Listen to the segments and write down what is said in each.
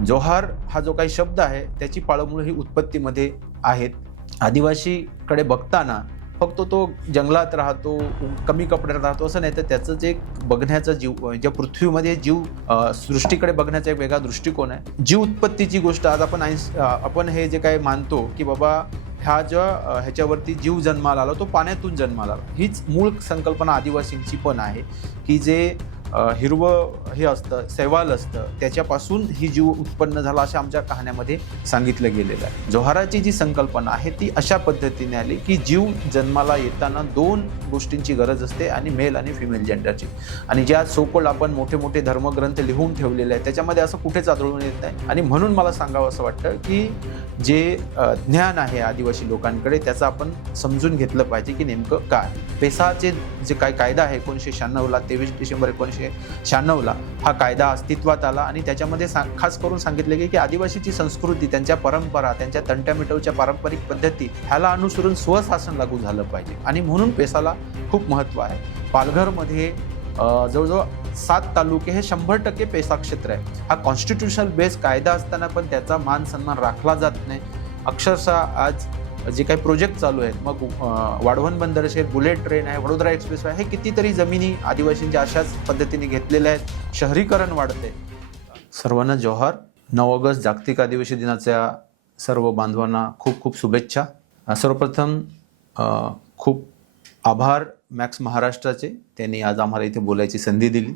जोहार हा जो काही शब्द आहे त्याची पाळंमुळं ही उत्पत्तीमध्ये आहेत. आदिवासीकडे बघताना फक्त तो जंगलात राहतो, कमी कपड्यात राहतो असं नाही, तर त्याचं जे बघण्याचा जीव, ज्या पृथ्वीमध्ये जीव, सृष्टीकडे बघण्याचा एक वेगळा दृष्टिकोन आहे. जीव उत्पत्तीची गोष्ट आज आपण हे जे काही मानतो की बाबा ह्याच्यावरती जीव जन्माला आला, तो पाण्यातून जन्माला आला, हीच मूळ संकल्पना आदिवासींची पण आहे की जे हिरवं हे असतं, शैवाल असतं, त्याच्यापासून ही जीव उत्पन्न झाला अशा आमच्या कहाण्यामध्ये सांगितलं गेलेलं आहे. जोहाराची जी संकल्पना आहे ती अशा पद्धतीने आली की जीव जन्माला येताना दोन गोष्टींची गरज असते, आणि मेल आणि फिमेल जेंडरची. आणि ज्या सोकोल्ड आपण मोठे मोठे धर्मग्रंथ लिहून ठेवलेले आहेत त्याच्यामध्ये असं कुठेच आढळून येत नाही. आणि म्हणून मला सांगावं असं वाटतं की जे ज्ञान आहे आदिवासी लोकांकडे त्याचं आपण समजून घेतलं पाहिजे की नेमकं काय. पेसाचे जे काय कायदा आहे 1996ला, 23 डिसेंबर 1996ला हा कायदा अस्तित्वात आला, आणि त्याच्यामध्ये खास करून सांगितले की आदिवासीची संस्कृती, त्यांच्या परंपरा, त्यांच्या तंट्यामिटवच्या पारंपरिक पद्धती ह्याला अनुसरून स्वशासन लागू झालं पाहिजे. आणि म्हणून पेसाला खूप महत्त्व आहे. पालघरमध्ये जवळजवळ 7 तालुके हे 100% पेसा क्षेत्र आहे. हा कॉन्स्टिट्यूशनल बेस कायदा असताना पण त्याचा मान सन्मान राखला जात नाही. अक्षरशः आज जे काही प्रोजेक्ट चालू आहेत, मग वाढवण बंदर असेल, बुलेट ट्रेन आहे, वडोदरा एक्सप्रेस आहे, हे कितीतरी जमिनी आदिवासींच्या अशाच पद्धतीने घेतलेल्या आहेत. शहरीकरण वाढते. सर्वांना जोहार. 9 ऑगस्ट जागतिक आदिवासी दिनाच्या सर्व बांधवांना खूप खूप शुभेच्छा. सर्वप्रथम खूप आभार मॅक्स महाराष्ट्राचे, त्यांनी आज आम्हाला इथे बोलायची संधी दिली.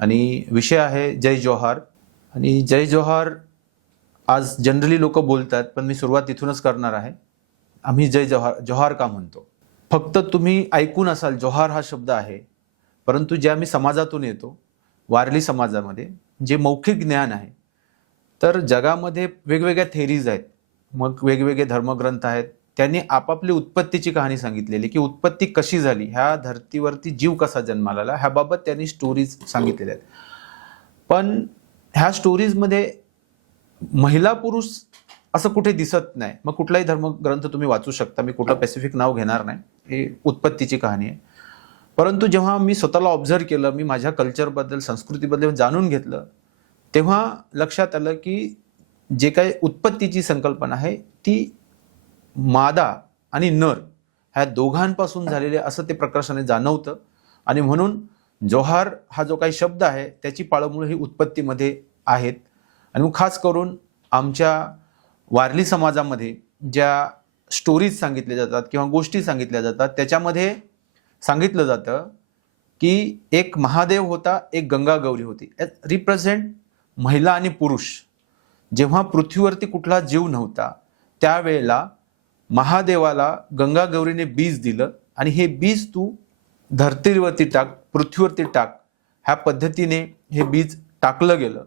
आणि विषय आहे जय जोहार. आणि जय जोहार आज जनरली लोक बोलतात, पण मी सुरुवात तिथूनच करणार आहे. आम्ही जय जोहार का म्हणतो? फक्त तुम्ही ऐकून असाल जोहार हा शब्द आहे, परंतु ज्या मी समाजातून येतो, वारली समाजामध्ये जे मौखिक ज्ञान आहे, तर जगामध्ये वेगवेगळ्या थेरीज आहेत, मग वेगवेगळे धर्मग्रंथ आहेत, त्यांनी आपापली उत्पत्तीची कहाणी सांगितलेली की उत्पत्ती कशी झाली, ह्या धर्तीवरती जीव कसा जन्माला आला, ह्याबाबत त्यांनी स्टोरीज सांगितलेल्या आहेत. पण ह्या स्टोरीजमध्ये महिला पुरुष असं कुठे दिसत नाही. मग कुठलाही धर्मग्रंथ तुम्ही वाचू शकता, मी कुठलं स्पेसिफिक नाव घेणार नाही, हे उत्पत्तीची कहाणी आहे. परंतु जेव्हा मी स्वतःला ऑब्झर्व केलं, मी माझ्या कल्चरबद्दल, संस्कृतीबद्दल जाणून घेतलं, तेव्हा लक्षात आलं की जे काही उत्पत्तीची संकल्पना आहे ती मादा आणि नर ह्या दोघांपासून झालेले असं ते प्रकर्षाने जाणवतं. आणि म्हणून जोहार हा जो काही शब्द आहे त्याची पाळंमुळं ही उत्पत्तीमध्ये आहेत. आणि मग खास करून आमच्या वारली समाजामध्ये ज्या स्टोरीज सांगितल्या जातात किंवा गोष्टी सांगितल्या जातात, त्याच्यामध्ये सांगितलं जातं की एक महादेव होता, एक गंगागौरी होती. रिप्रेझेंट महिला आणि पुरुष. जेव्हा पृथ्वीवरती कुठला जीव नव्हता त्यावेळेला महादेवाला गंगागौरीने बीज दिलं, आणि हे बीज तू धरतीवरती टाक, पृथ्वीवरती टाक, ह्या पद्धतीने हे बीज टाकलं गेलं.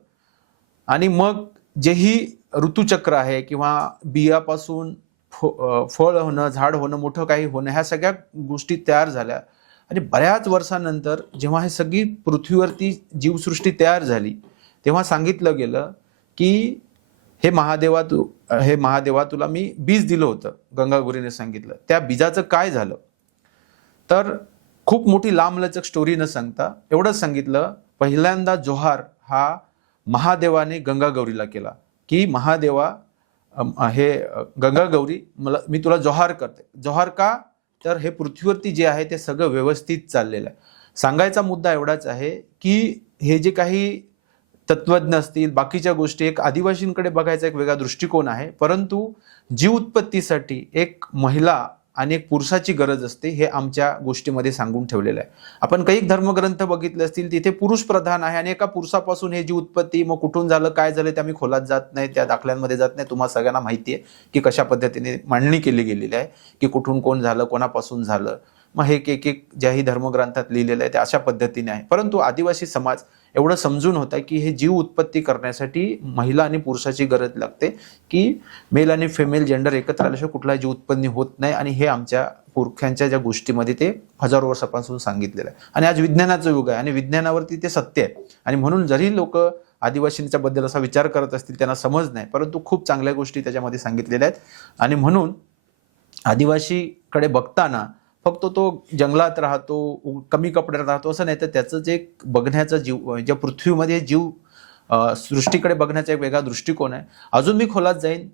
आणि मग जेही ऋतुचक्र आहे किंवा बियापासून फळ होणं, झाड होणं, मोठं काही होणं, ह्या सगळ्या गोष्टी तयार झाल्या. आणि बऱ्याच वर्षानंतर जेव्हा हे सगळी पृथ्वीवरती जीवसृष्टी तयार झाली, तेव्हा सांगितलं गेलं की हे महादेवा तुला मी बीज दिलं होतं, गंगागौरीने सांगितलं. त्या बीजाचं काय झालं? तर खूप मोठी लांबलचक स्टोरी न सांगता एवढंच सांगितलं, पहिल्यांदा जोहार हा महादेवाने गंगागौरीला केला की महादेवा, हे गंगागौरी, मी तुला जोहार करते. जोहार का? तर हे पृथ्वीवरती जे आहे ते सगळं व्यवस्थित चाललेलं आहे. सांगायचा मुद्दा एवढाच आहे की हे जे काही तत्वज्ञ असतील, बाकीच्या गोष्टी, एक आदिवासींकडे बघायचा एक वेगळा दृष्टिकोन आहे. परंतु जीव उत्पत्तीसाठी एक महिला आणि एक पुरुषाची गरज असते, हे आमच्या गोष्टीमध्ये सांगून ठेवलेलं आहे. आपण काही धर्मग्रंथ बघितले असतील, तिथे पुरुष प्रधान आहे आणि एका पुरुषापासून हे जी उत्पत्ती, मग कुठून झालं, काय झालं, ते आम्ही खोलात जात नाही, त्या दाखल्यांमध्ये जात नाही. तुम्हाला सगळ्यांना माहिती आहे की कशा पद्धतीने मांडणी केली गेलेली आहे की कुठून कोण झालं, कोणापासून झालं. मग हे एक ज्याही धर्मग्रंथात लिहिलेलं आहे ते अशा पद्धतीने आहे. परंतु आदिवासी समाज एवढं समजून होता की हे जीव उत्पत्ती करण्यासाठी महिला आणि पुरुषाची गरज लागते, की मेल आणि फिमेल जेंडर एकत्र आल्याशिवाय कुठलाही जीव उत्पन्न होत नाही. आणि हे आमच्या पुरख्यांच्या ज्या गोष्टीमध्ये ते हजारो वर्षापासून सांगितलेलं आहे. आणि आज विज्ञानाचं युग आहे आणि विज्ञानावरती ते सत्य आहे. आणि म्हणून जरी लोक आदिवासींच्या बद्दल असा विचार करत असतील, त्यांना समज नाही, परंतु खूप चांगल्या गोष्टी त्याच्यामध्ये सांगितलेल्या आहेत. आणि म्हणून आदिवासीकडे बघताना फक्त तो जंगलात राहतो, कमी कपड्यात राहतो असं नाही, तर त्याचं जे बघण्याचा जीव, ज्या पृथ्वीमध्ये जीव सृष्टीकडे बघण्याचा एक वेगळा दृष्टिकोन आहे. अजून मी खोलात जाईन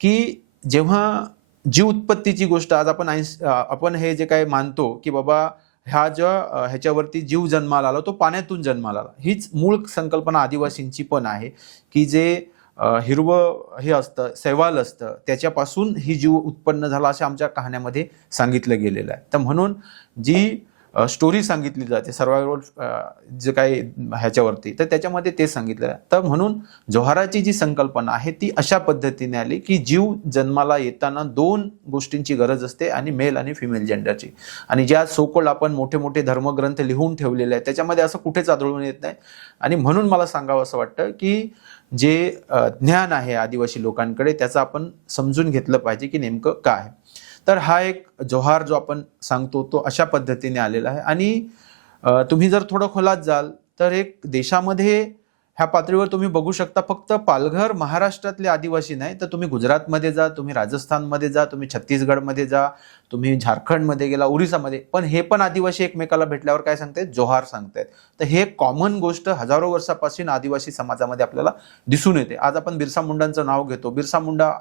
की जेव्हा जीव उत्पत्तीची गोष्ट आज आपण हे जे काही मानतो की बाबा ह्याच्यावरती जीव जन्माला आला तो पाण्यातून जन्माला आला, हीच मूळ संकल्पना आदिवासींची पण आहे की जे हिरवं हे असतं, शैवाल असतं, त्याच्यापासून ही जीव उत्पन्न झाला असं आमच्या कहाण्यामध्ये सांगितलं गेलेलं आहे. तर म्हणून जी स्टोरी सांगितली जाते सर्वायवल जे काही ह्याच्यावरती, तर त्याच्यामध्ये ते सांगितलं आहे. तर म्हणून जोहाराची जी संकल्पना आहे ती अशा पद्धतीने आली की जीव जन्माला येताना 2 गोष्टींची गरज असते, आणि मेल आणि फिमेल जेंडरची. आणि ज्या सोकोल्ड आपण मोठे मोठे धर्मग्रंथ लिहून ठेवलेले आहेत त्याच्यामध्ये असं कुठेच आढळून येत नाही. आणि म्हणून मला सांगावं असं वाटतं की जे ज्ञान आहे आदिवासी लोकांकडे त्याचं आपण समजून घेतलं पाहिजे की नेमकं काय आहे. तर हा एक जोहार जो आपण सांगतो तो अशा पद्धतीने आलेला आहे. आणि तुम्ही जर थोडं खोलात जाल तर एक देशामध्ये ह्या पातळीवर तुम्ही बघू शकता फक्त पालघर महाराष्ट्रातले आदिवासी नाही, तर तुम्ही गुजरातमध्ये जा, तुम्ही राजस्थानमध्ये जा, तुम्ही छत्तीसगडमध्ये जा, तुम्ही झारखंडमध्ये गेला, ओरिसामध्ये, पण हे पण आदिवासी एकमेकाला भेटल्यावर काय सांगतायत, जोहार सांगतायत. तर हे कॉमन गोष्ट हजारो वर्षापासून आदिवासी समाजामध्ये आपल्याला दिसून येते. आज आपण बिरसा मुंडांचं नाव घेतो. बिरसा मुंडा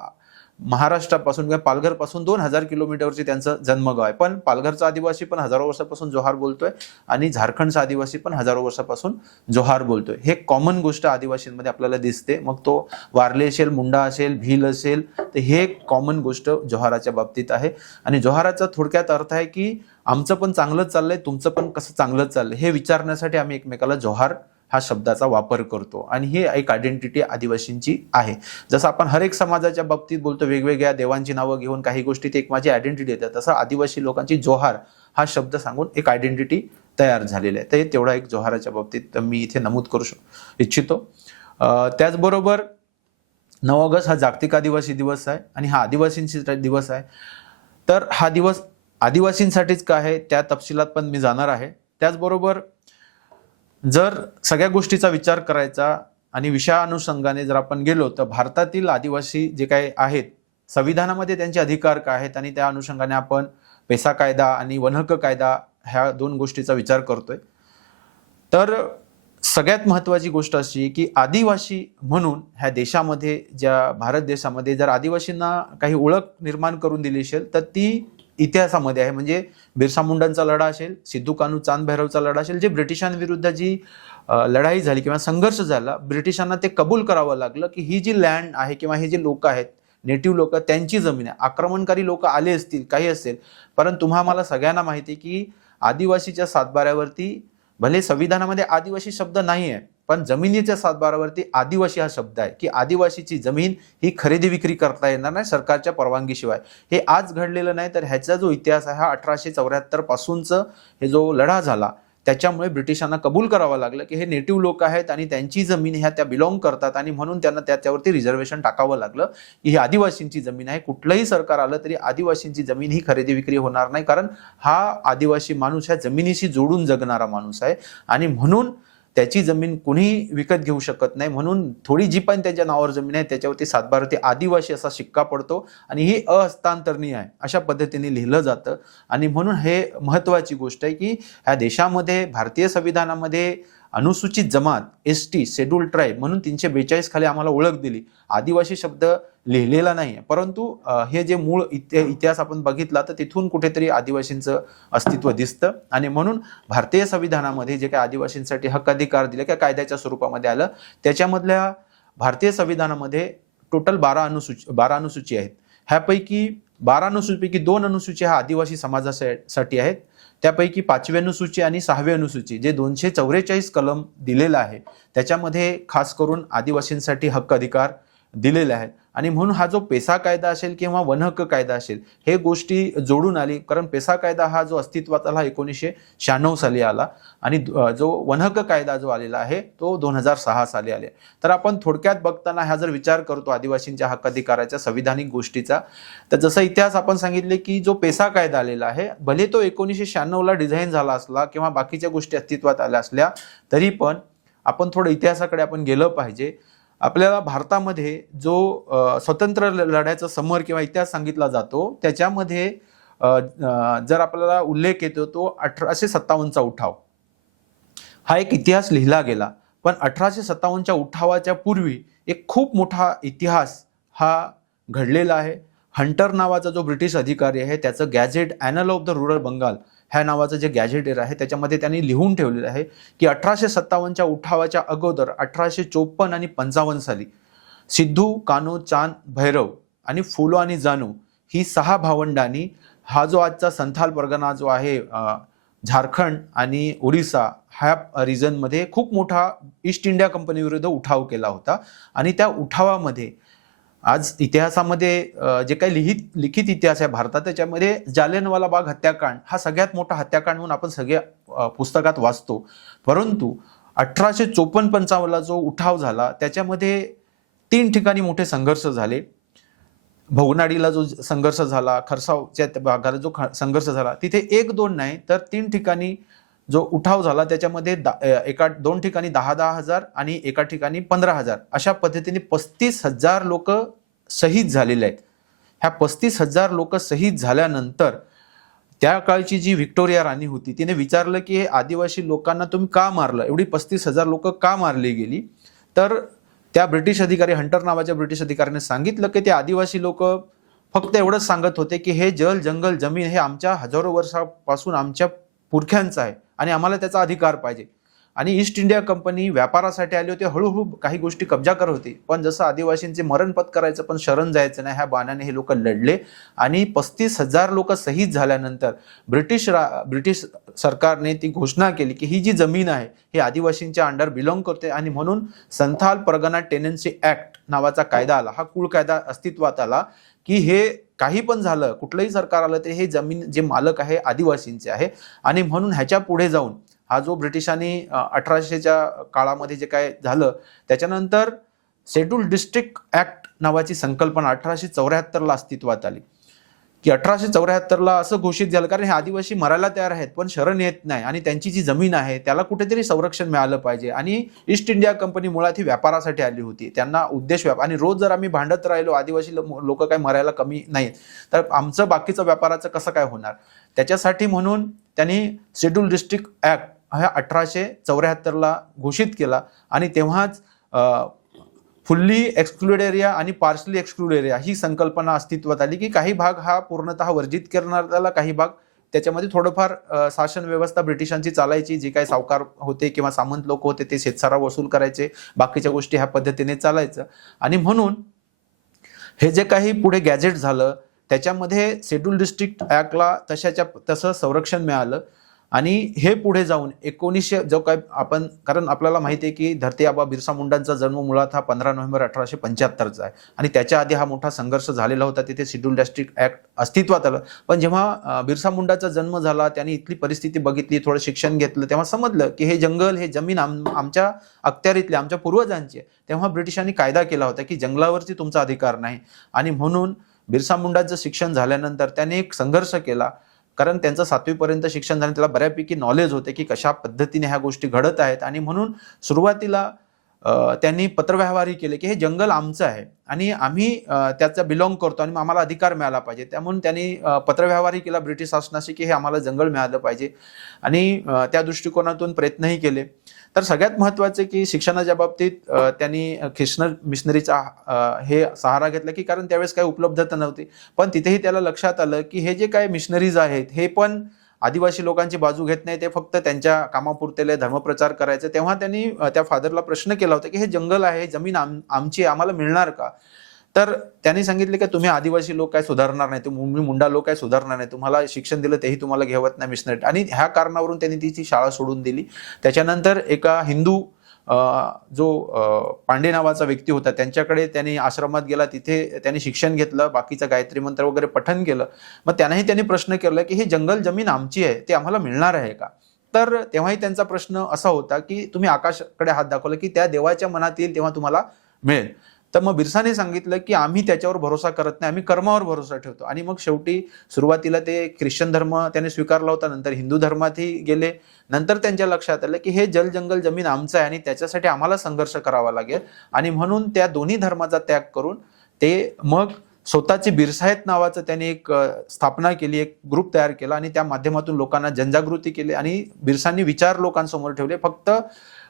महाराष्ट्रापासून किंवा पालघरपासून 2000 किलोमीटरवरची त्यांचं जन्मगाव आहे, पण पालघरचा आदिवासी पण हजारो वर्षापासून जोहार बोलतोय आणि झारखंडचा आदिवासी पण हजारो वर्षापासून जोहार बोलतोय. हे कॉमन गोष्ट आदिवासींमध्ये आपल्याला दिसते. मग तो वारले असेल, मुंडा असेल, भील असेल, तर हे कॉमन गोष्ट जोहाराच्या बाबतीत आहे. आणि जोहाराचा थोडक्यात अर्थ आहे की आमचं पण चांगलंच चाललंय, तुमचं पण कसं चांगलंच चाललंय हे विचारण्यासाठी आम्ही एकमेकाला जोहार हा शब्दाचा वापर करतो. आणि ही एक आयडेंटिटी आदिवासींची आहे. जसं आपण हर एक समाजाच्या बाबतीत बोलतो वेगवेगळ्या देवांची नावं घेऊन काही गोष्टी ते एक माझी आयडेंटिटी येतात, तसं आदिवासी लोकांची जोहार हा शब्द सांगून एक आयडेंटिटी तयार झालेली आहे. तर तेवढा एक जोहाराच्या बाबतीत मी इथे नमूद करू इच्छितो. त्याचबरोबर 9 ऑगस्ट हा जागतिक आदिवासी दिवस आहे आणि हा आदिवासींचा दिवस आहे. तर हा दिवस आदिवासींसाठीच का आहे त्या तपशिलात पण मी जाणार आहे. त्याचबरोबर जर सगळ्या गोष्टीचा विचार करायचा आणि विषयानुषंगाने जर आपण गेलो तर भारतातील आदिवासी जे काही आहेत संविधानामध्ये त्यांचे अधिकार काय आहेत आणि त्या अनुषंगाने आपण पेसा कायदा आणि वन हक्क कायदा ह्या 2 गोष्टीचा विचार करतोय. तर सगळ्यात महत्त्वाची गोष्ट अशी की आदिवासी म्हणून ह्या देशामध्ये, ज्या भारत देशामध्ये जर आदिवासींना काही ओळख निर्माण करून दिली असेल तर ती इतिहासामध्ये आहे. म्हणजे बिरसा मुंडांचा लढा असेल, सिद्धू कान्हू चांद भैरवचा लढा असेल, जे ब्रिटिशांविरुद्ध जी लढाई झाली किंवा संघर्ष झाला, ब्रिटिशांना ते कबूल करावं लागलं की ही जी लँड आहे किंवा हे जे लोक आहेत, नेटिव्ह लोक, त्यांची जमीन आहे. आक्रमणकारी लोक आले असतील, काही असेल, परंतु तुम्हाला सगळ्यांना माहिती आहे की आदिवासीच्या सातबाऱ्यावरती भले संविधानामध्ये आदिवासी शब्द नाही आहे, पण जमिनीच्या सातबाऱ्यावरती आदिवासी हा शब्द आहे की आदिवासीची जमीन ही खरेदी विक्री करता येणार नाही सरकारच्या परवानगीशिवाय. हे आज घडलेलं नाही, तर ह्याचा जो इतिहास आहे हा 1874 पासूनच हे जो लढा झाला त्याच्यामुळे ब्रिटिशांना कबूल करावं लागलं की हे नेटिव्ह लोक आहेत आणि त्यांची जमीन ह्या त्या बिलॉंग करतात, आणि म्हणून त्यांना त्याच्यावरती रिझर्वेशन टाकावं लागलं की ही आदिवासींची जमीन आहे. कुठलंही सरकार आलं तरी आदिवासींची जमीन ही खरेदी विक्री होणार नाही, कारण हा आदिवासी माणूस ह्या जमिनीशी जोडून जगणारा माणूस आहे आणि म्हणून त्याची जमीन कुणीही विकत घेऊ शकत नाही. म्हणून थोडी जी पण त्याच्या नावावर जमीन आहे त्याच्यावरती सातबारावरती आदिवासी असा शिक्का पडतो आणि ही अहस्तांतरणीय आहे अशा पद्धतीने लिहिलं जातं. आणि म्हणून हे महत्त्वाची गोष्ट आहे की ह्या देशामध्ये भारतीय संविधानामध्ये अनुसूचित जमात, ST, शेड्यूल ट्राईब म्हणून 342 खाली आम्हाला ओळख दिली. आदिवासी शब्द लिहिलेला नाही, परंतु हे जे मूळ इतिहास आपण बघितला तर तिथून कुठेतरी आदिवासींचं अस्तित्व दिसतं. आणि म्हणून भारतीय संविधानामध्ये जे काही आदिवासींसाठी हक्क अधिकार दिले किंवा कायद्याच्या स्वरूपामध्ये आलं, त्याच्यामधल्या भारतीय संविधानामध्ये टोटल 12 अनुसूची आहेत. ह्यापैकी 12 अनुसूचीपैकी 2 अनुसूची ह्या आदिवासी समाजासाठी आहेत. त्यापैकी 5वी अनुसूची आणि 6वी अनुसूची जे 244 कलम दिलेला आहे त्याच्यामध्ये खास करून आदिवासींसाठी हक्क अधिकार दिलेले आहेत. आणि म्हणून हा जो पेसा कायदा असेल किंवा वन हक्क कायदा असेल हे गोष्टी जोडून आली, कारण पेसा कायदा हा जो अस्तित्वात आला 1996 साली आला आणि जो वन हक्क कायदा जो आलेला आहे तो 2006 साली आले. तर आपण थोडक्यात बघताना हा जर विचार करतो आदिवासींच्या हक्क अधिकाराच्या संविधानिक गोष्टीचा, तर जसं इतिहास आपण सांगितले की जो पेसा कायदा आलेला आहे भले तो 1996ला डिझाईन झाला असला किंवा बाकीच्या गोष्टी अस्तित्वात आल्या असल्या तरी पण आपण थोडं इतिहासाकडे आपण गेलं पाहिजे. आपल्याला भारतामध्ये जो स्वतंत्र लढ्याचा समर किंवा इतिहास सांगितला जातो त्याच्यामध्ये जर आपल्याला उल्लेख येतो तो 1857चा उठाव हा एक इतिहास लिहिला गेला. पण 1857च्या उठावाच्या पूर्वी एक खूप मोठा इतिहास हा घडलेला आहे. हंटर नावाचा जो ब्रिटिश अधिकारी आहे त्याचं gazette annal of the rural Bengal ह्या नावाचं जे गॅझेटेर आहे त्याच्यामध्ये त्यांनी लिहून ठेवलेलं आहे की 1857च्या उठावाच्या अगोदर 1854 आणि 55 साली सिद्धू, कान्हो, चांद, भैरव आणि फुलो आणि जानू ही 6 भावंडांनी हा जो आजचा संथाल परगणा जो आहे झारखंड आणि ओडिसा ह्या रिजनमध्ये खूप मोठा ईस्ट इंडिया कंपनी विरुद्ध उठाव केला होता. आणि त्या उठावामध्ये आज इतिहासामध्ये जे काही लिखित इतिहास आहे भारतात त्याच्यामध्ये जालियनवाला बाग हत्याकांड हा सगळ्यात मोठा हत्याकांड म्हणून आपण सगळे पुस्तकात वाचतो. परंतु 1854-55 जो उठाव झाला त्याच्यामध्ये 3 ठिकाणी मोठे संघर्ष झाले. भोगनाडीला जो संघर्ष झाला, खरसावच्या भागाला जो संघर्ष झाला तिथे 1-2 नाही तर 3 ठिकाणी जो उठाव झाला त्याच्यामध्ये 2 ठिकाणी 10,000 आणि एका ठिकाणी 15,000 अशा पद्धतीने 35,000 लोक शहीद झालेले आहेत. ह्या 35,000 लोक शहीद झाल्यानंतर त्या काळची जी व्हिक्टोरिया राणी होती तिने विचारलं की हे आदिवासी लोकांना तुम्ही का मारलं, एवढी 35,000 लोक का मारली गेली. तर त्या ब्रिटिश अधिकारी हंटर नावाच्या ब्रिटिश अधिकाऱ्याने सांगितलं की ते आदिवासी लोक फक्त एवढंच सांगत होते की हे जल, जंगल, जमीन हे आमच्या हजारो वर्षापासून आमच्या पुरख्यांचं आहे आणि आम्हाला त्याचा अधिकार पाहिजे. आणि ईस्ट इंडिया कंपनी व्यापारासाठी आली होती, हळूहळू काही गोष्टी कब्जा करत होती. पण जसं आदिवासींचे मरण पत्करायचं पण शरण जायचं नाही ह्या बाणाने हे लोक लढले आणि 35,000 लोक शहीद झाल्यानंतर ब्रिटिश सरकारने ती घोषणा केली की ही जी जमीन आहे ही आदिवासींच्या अंडर बिलॉंग करते. आणि म्हणून संथाल परगणा टेनन्सी ऍक्ट नावाचा कायदा आला. हा कुळ कायदा अस्तित्वात आला की हे काही पण झालं, कुठलंही सरकार आलं तर हे जमीन जे मालक आहे आदिवासींचे आहे. आणि म्हणून ह्याच्या पुढे जाऊन हा जो ब्रिटिशांनी 1800च्या काळामध्ये जे काय झालं त्याच्यानंतर शेड्यूल डिस्ट्रिक्ट ऍक्ट नावाची संकल्पना 1874ला अस्तित्वात आली. की 1874ला असं घोषित झालं कारण हे आदिवासी मरायला तयार आहेत पण शरण येत नाही आणि त्यांची जी जमीन आहे त्याला कुठेतरी संरक्षण मिळालं पाहिजे. आणि ईस्ट इंडिया कंपनी मुळात ही व्यापारासाठी आली होती, त्यांना उद्देश आणि रोज जर आम्ही भांडत राहिलो आदिवासी लोक काय मरायला कमी नाही तर आमचं बाकीचं व्यापाराचं कसं काय होणार. त्याच्यासाठी म्हणून त्यांनी शेड्यूल डिस्ट्रिक्ट ऍक्ट हा 1874ला घोषित केला. आणि तेव्हाच फुल्ली एक्सक्लूड एरिया आणि पार्शली एक्सक्लूड एरिया ही संकल्पना अस्तित्वात आली की काही भाग हा पूर्णतः वर्जित करण्यात आला, काही भाग त्याच्यामध्ये थोडंफार शासन व्यवस्था ब्रिटिशांची चालायची. जे काही सावकार होते किंवा सामंत लोक होते ते शेतसारा वसूल करायचे, बाकीच्या गोष्टी ह्या पद्धतीने चालायचं. आणि म्हणून हे जे काही पुढे गॅझेट झालं त्याच्यामध्ये शेड्यूल डिस्ट्रिक्ट ऍक्टला तसं संरक्षण मिळालं. आणि हे पुढे जाऊन 1900 जो काय आपण, कारण आपल्याला माहिती आहे की धरती आबा बिरसा मुंडांचा जन्म मुळात हा 15 नोव्हेंबर 1875चा आहे आणि त्याच्या आधी हा मोठा संघर्ष झालेला होता. तिथे शेड्यूल डिस्ट्रिक्ट ऍक्ट अस्तित्वात आलं. पण जेव्हा बिरसा मुंडाचा जन्म झाला त्यांनी इथली परिस्थिती बघितली, थोडं शिक्षण घेतलं, तेव्हा समजलं की हे जंगल, हे जमीन आमच्या अखत्यारीतली, आमच्या पूर्वजांची आहे. तेव्हा ब्रिटिशांनी कायदा केला होता की जंगलावरती तुमचा अधिकार नाही. आणि म्हणून बिरसा मुंडाचं शिक्षण झाल्यानंतर त्याने एक संघर्ष केला कारण त्यांचं 7वी पर्यंत शिक्षण झालं, त्याला बऱ्यापैकी नॉलेज होते की कशा पद्धतीने ह्या गोष्टी घडत आहेत. आणि म्हणून सुरुवातीला त्यांनी पत्रव्यवहारही केले की हे जंगल आमचं आहे आणि आम्ही त्याचा बिलॉंग करतो आणि आम्हाला अधिकार मिळाला पाहिजे. त्यामुळे त्यांनी पत्रव्यवहारही केला ब्रिटिश शासनाशी की हे आम्हाला जंगल मिळालं पाहिजे आणि त्या दृष्टिकोनातून प्रयत्नही केले. तर सगळ्यात महत्त्वाचे की शिक्षणाच्या बाबतीत त्यांनी ख्रिश्चन मिशनरीचा हे सहारा घेतला की कारण त्यावेळेस काही उपलब्धता नव्हती. पण तिथेही त्याला लक्षात आलं की हे जे काही मिशनरीज आहेत हे पण आदिवासी लोकांची बाजू घेत नाही, ते फक्त त्यांच्या कामापुरतेले धर्मप्रचार करायचे. तेव्हा त्यांनी त्या फादरला प्रश्न केला होता की हे जंगल आहे, जमीन आमची, आम्हाला मिळणार का. तर त्यांनी सांगितले की तुम्ही आदिवासी लोक काय सुधारणार नाही, तुम्ही मुंडा लोक काय सुधारणार नाही, तुम्हाला शिक्षण दिलं तेही तुम्हाला घेवत नाही मिशनरी. आणि ह्या कारणावरून त्यांनी तिची शाळा सोडून दिली. त्याच्यानंतर एका हिंदू जो पांडे नावाचा व्यक्ती होता त्यांच्याकडे त्यांनी आश्रमात गेला, तिथे त्यांनी शिक्षण घेतलं, बाकीचं गायत्री मंत्र वगैरे पठन केलं. मग त्यांनाही त्यांनी प्रश्न केला की हे जंगल जमीन आमची आहे, ते आम्हाला मिळणार आहे का. तर तेव्हाही त्यांचा प्रश्न असा होता की तुम्ही आकाशाकडे हात दाखवला की त्या देवाच्या मनात येईल तेव्हा तुम्हाला मिळेल. तर मग बिरसाने सांगितलं की आम्ही त्याच्यावर भरोसा करत नाही, आम्ही कर्मावर भरोसा ठेवतो. आणि मग शेवटी सुरुवातीला ते ख्रिश्चन धर्म त्याने स्वीकारला होता, नंतर हिंदू धर्मातही गेले. नंतर त्यांच्या लक्षात आलं की हे जल जंगल जमीन आमचं आहे आणि त्याच्यासाठी आम्हाला संघर्ष करावा लागेल. आणि म्हणून त्या दोन्ही धर्माचा त्याग करून ते मग स्वतःची बिरसाहेत नावाचं त्यांनी एक स्थापना केली, एक ग्रुप तयार केला आणि त्या माध्यमातून लोकांना जनजागृती केली. आणि बिरसांनी विचार लोकांसमोर ठेवले. फक्त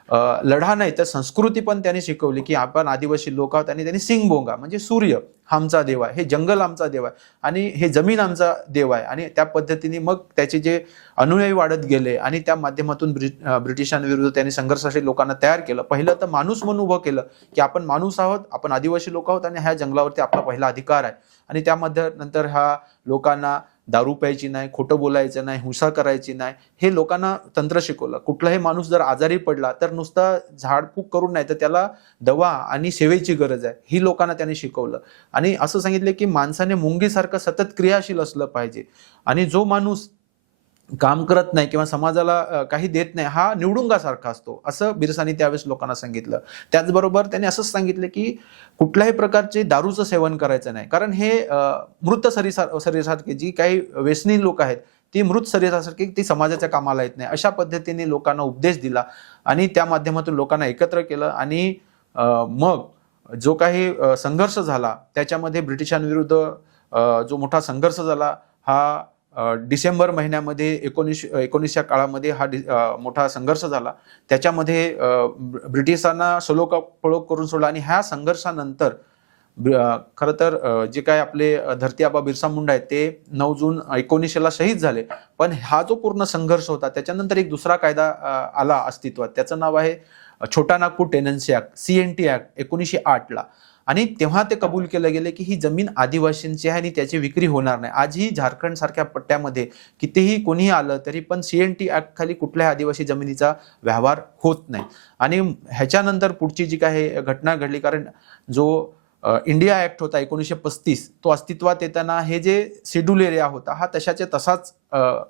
लढा नाही तर संस्कृती पण त्यांनी शिकवली की आपण आदिवासी लोक आहोत आणि त्यांनी सिंगबोंगा म्हणजे सूर्य हा आमचा देव आहे, हे जंगल आमचा देव आहे आणि हे जमीन आमचा देव आहे. आणि त्या पद्धतीने मग त्याचे जे अनुयायी वाढत गेले आणि त्या माध्यमातून ब्रिटिशांविरुद्ध त्यांनी संघर्षासाठी लोकांना तयार केलं. पहिलं तर माणूस म्हणून उभं केलं की आपण माणूस आहोत, आपण आदिवासी लोक आहोत आणि ह्या जंगलावरती आपला पहिला अधिकार आहे. आणि त्यामध्ये नंतर ह्या लोकांना दारू प्यायची नाही, खोटं बोलायचं नाही, हिंसा करायची नाही, हे लोकांना तंत्र शिकवलं. कुठलाही माणूस जर आजारी पडला तर नुसता झाडफूक करून नाही तर त्याला दवा आणि सेवेची गरज आहे, ही लोकांना त्यांनी शिकवलं. आणि असं सांगितलं की माणसाने मुंगीसारखं सतत क्रियाशील असलं पाहिजे आणि जो माणूस काम करत नाही किंवा समाजाला काही देत नाही हा निवडुंगासारखा असतो, असं बिरसांनी त्यावेळेस लोकांना सांगितलं. त्याचबरोबर त्यांनी असंच सांगितलं की कुठल्याही प्रकारचे दारूचं सेवन करायचं नाही, कारण हे मृत शरीरासारखे जी काही व्यसनी लोक आहेत ती मृत शरीरासारखी ती समाजाच्या कामाला येत नाही, अशा पद्धतीने लोकांना उपदेश दिला आणि त्या माध्यमातून लोकांना एकत्र केलं. आणि मग जो काही संघर्ष झाला त्याच्यामध्ये ब्रिटिशांविरुद्ध जो मोठा संघर्ष झाला हा डिसेंबर महिन्यामध्ये 1919च्या काळामध्ये हा मोठा संघर्ष झाला. त्याच्यामध्ये ब्रिटिशांना सलोखा करून सोडला. आणि ह्या संघर्षानंतर खरं तर जे काय आपले धरती आबा बिरसा मुंडा आहेत ते 9 जून 1900ला शहीद झाले. पण हा जो पूर्ण संघर्ष होता त्याच्यानंतर एक दुसरा कायदा आला अस्तित्वात, त्याचं नाव आहे Chota Nagpur tenancy act, CNT act 1908ला. आणि तेव्हा ते कबूल केलं गेले की ही जमीन आदिवासींची आहे आणि त्याची विक्री होणार नाही. आजही झारखंड सारख्या पट्ट्यामध्ये कितीही कोणीही आलं तरी पण CNT ऍक्ट खाली कुठल्याही आदिवासी जमिनीचा व्यवहार होत नाही. आणि ह्याच्यानंतर पुढची जी काही घटना घडली, कारण जो इंडिया ऍक्ट होता 1935 तो अस्तित्वात येताना हे जे शेड्यूल एरिया होता हा तशाचे तसाच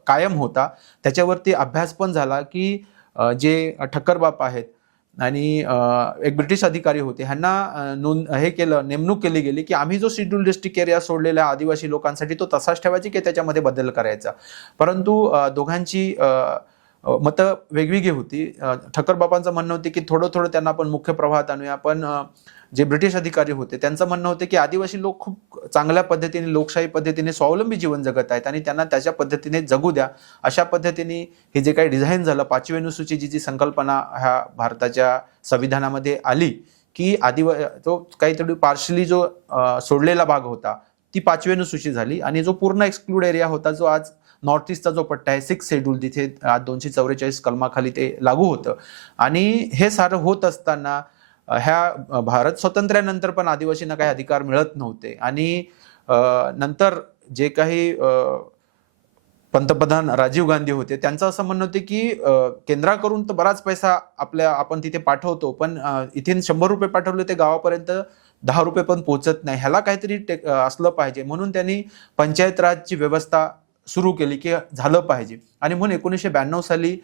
कायम होता. त्याच्यावरती अभ्यास पण झाला की जे ठक्कर बाप आहेत आणि एक ब्रिटिश अधिकारी होते, ह्यांना नेमणूक केली गेली की आम्ही जो शेड्यूल डिस्ट्रिक्ट एरिया सोडलेला आदिवासी लोकांसाठी तो तसाच ठेवायची की त्याच्यामध्ये बदल करायचा. परंतु दोघांची मतं वेगवेगळी होती. ठक्कर बापांचं म्हणणं होते की थोडं थोडं त्यांना आपण मुख्य प्रवाहात आणूया, पण जे ब्रिटिश अधिकारी होते त्यांचं म्हणणं होतं की आदिवासी लोक खूप चांगल्या पद्धतीने लोकशाही पद्धतीने स्वावलंबी जीवन जगत आहेत आणि त्यांना त्याच्या पद्धतीने जगू द्या. अशा पद्धतीने हे जे काही डिझाईन झालं 5वी अनुसूचीची जी संकल्पना ह्या भारताच्या संविधानामध्ये आली की तो काहीतरी पार्शली जो सोडलेला भाग होता ती 5वी अनुसूची झाली. आणि जो पूर्ण एक्सक्लूड एरिया होता जो आज नॉर्थ ईस्टचा जो पट्टा आहे 6 शेड्यूल तिथे 244 कलमाखाली ते लागू होतं. आणि हे सारं होत असताना ह्या भारत स्वातंत्र्यानंतर पण आदिवासींना काही अधिकार मिळत नव्हते. आणि नंतर जे काही पंतप्रधान राजीव गांधी होते त्यांचं असं म्हणणं होते की केंद्राकडून तर बराच पैसा आपण तिथे पाठवतो, पण इथे 100 रुपये पाठवले ते गावापर्यंत 10 रुपये पण पोहोचत नाही, ह्याला काहीतरी असलं पाहिजे. म्हणून त्यांनी पंचायत राजची व्यवस्था सुरू केली की झालं पाहिजे. आणि म्हणून 1992 साली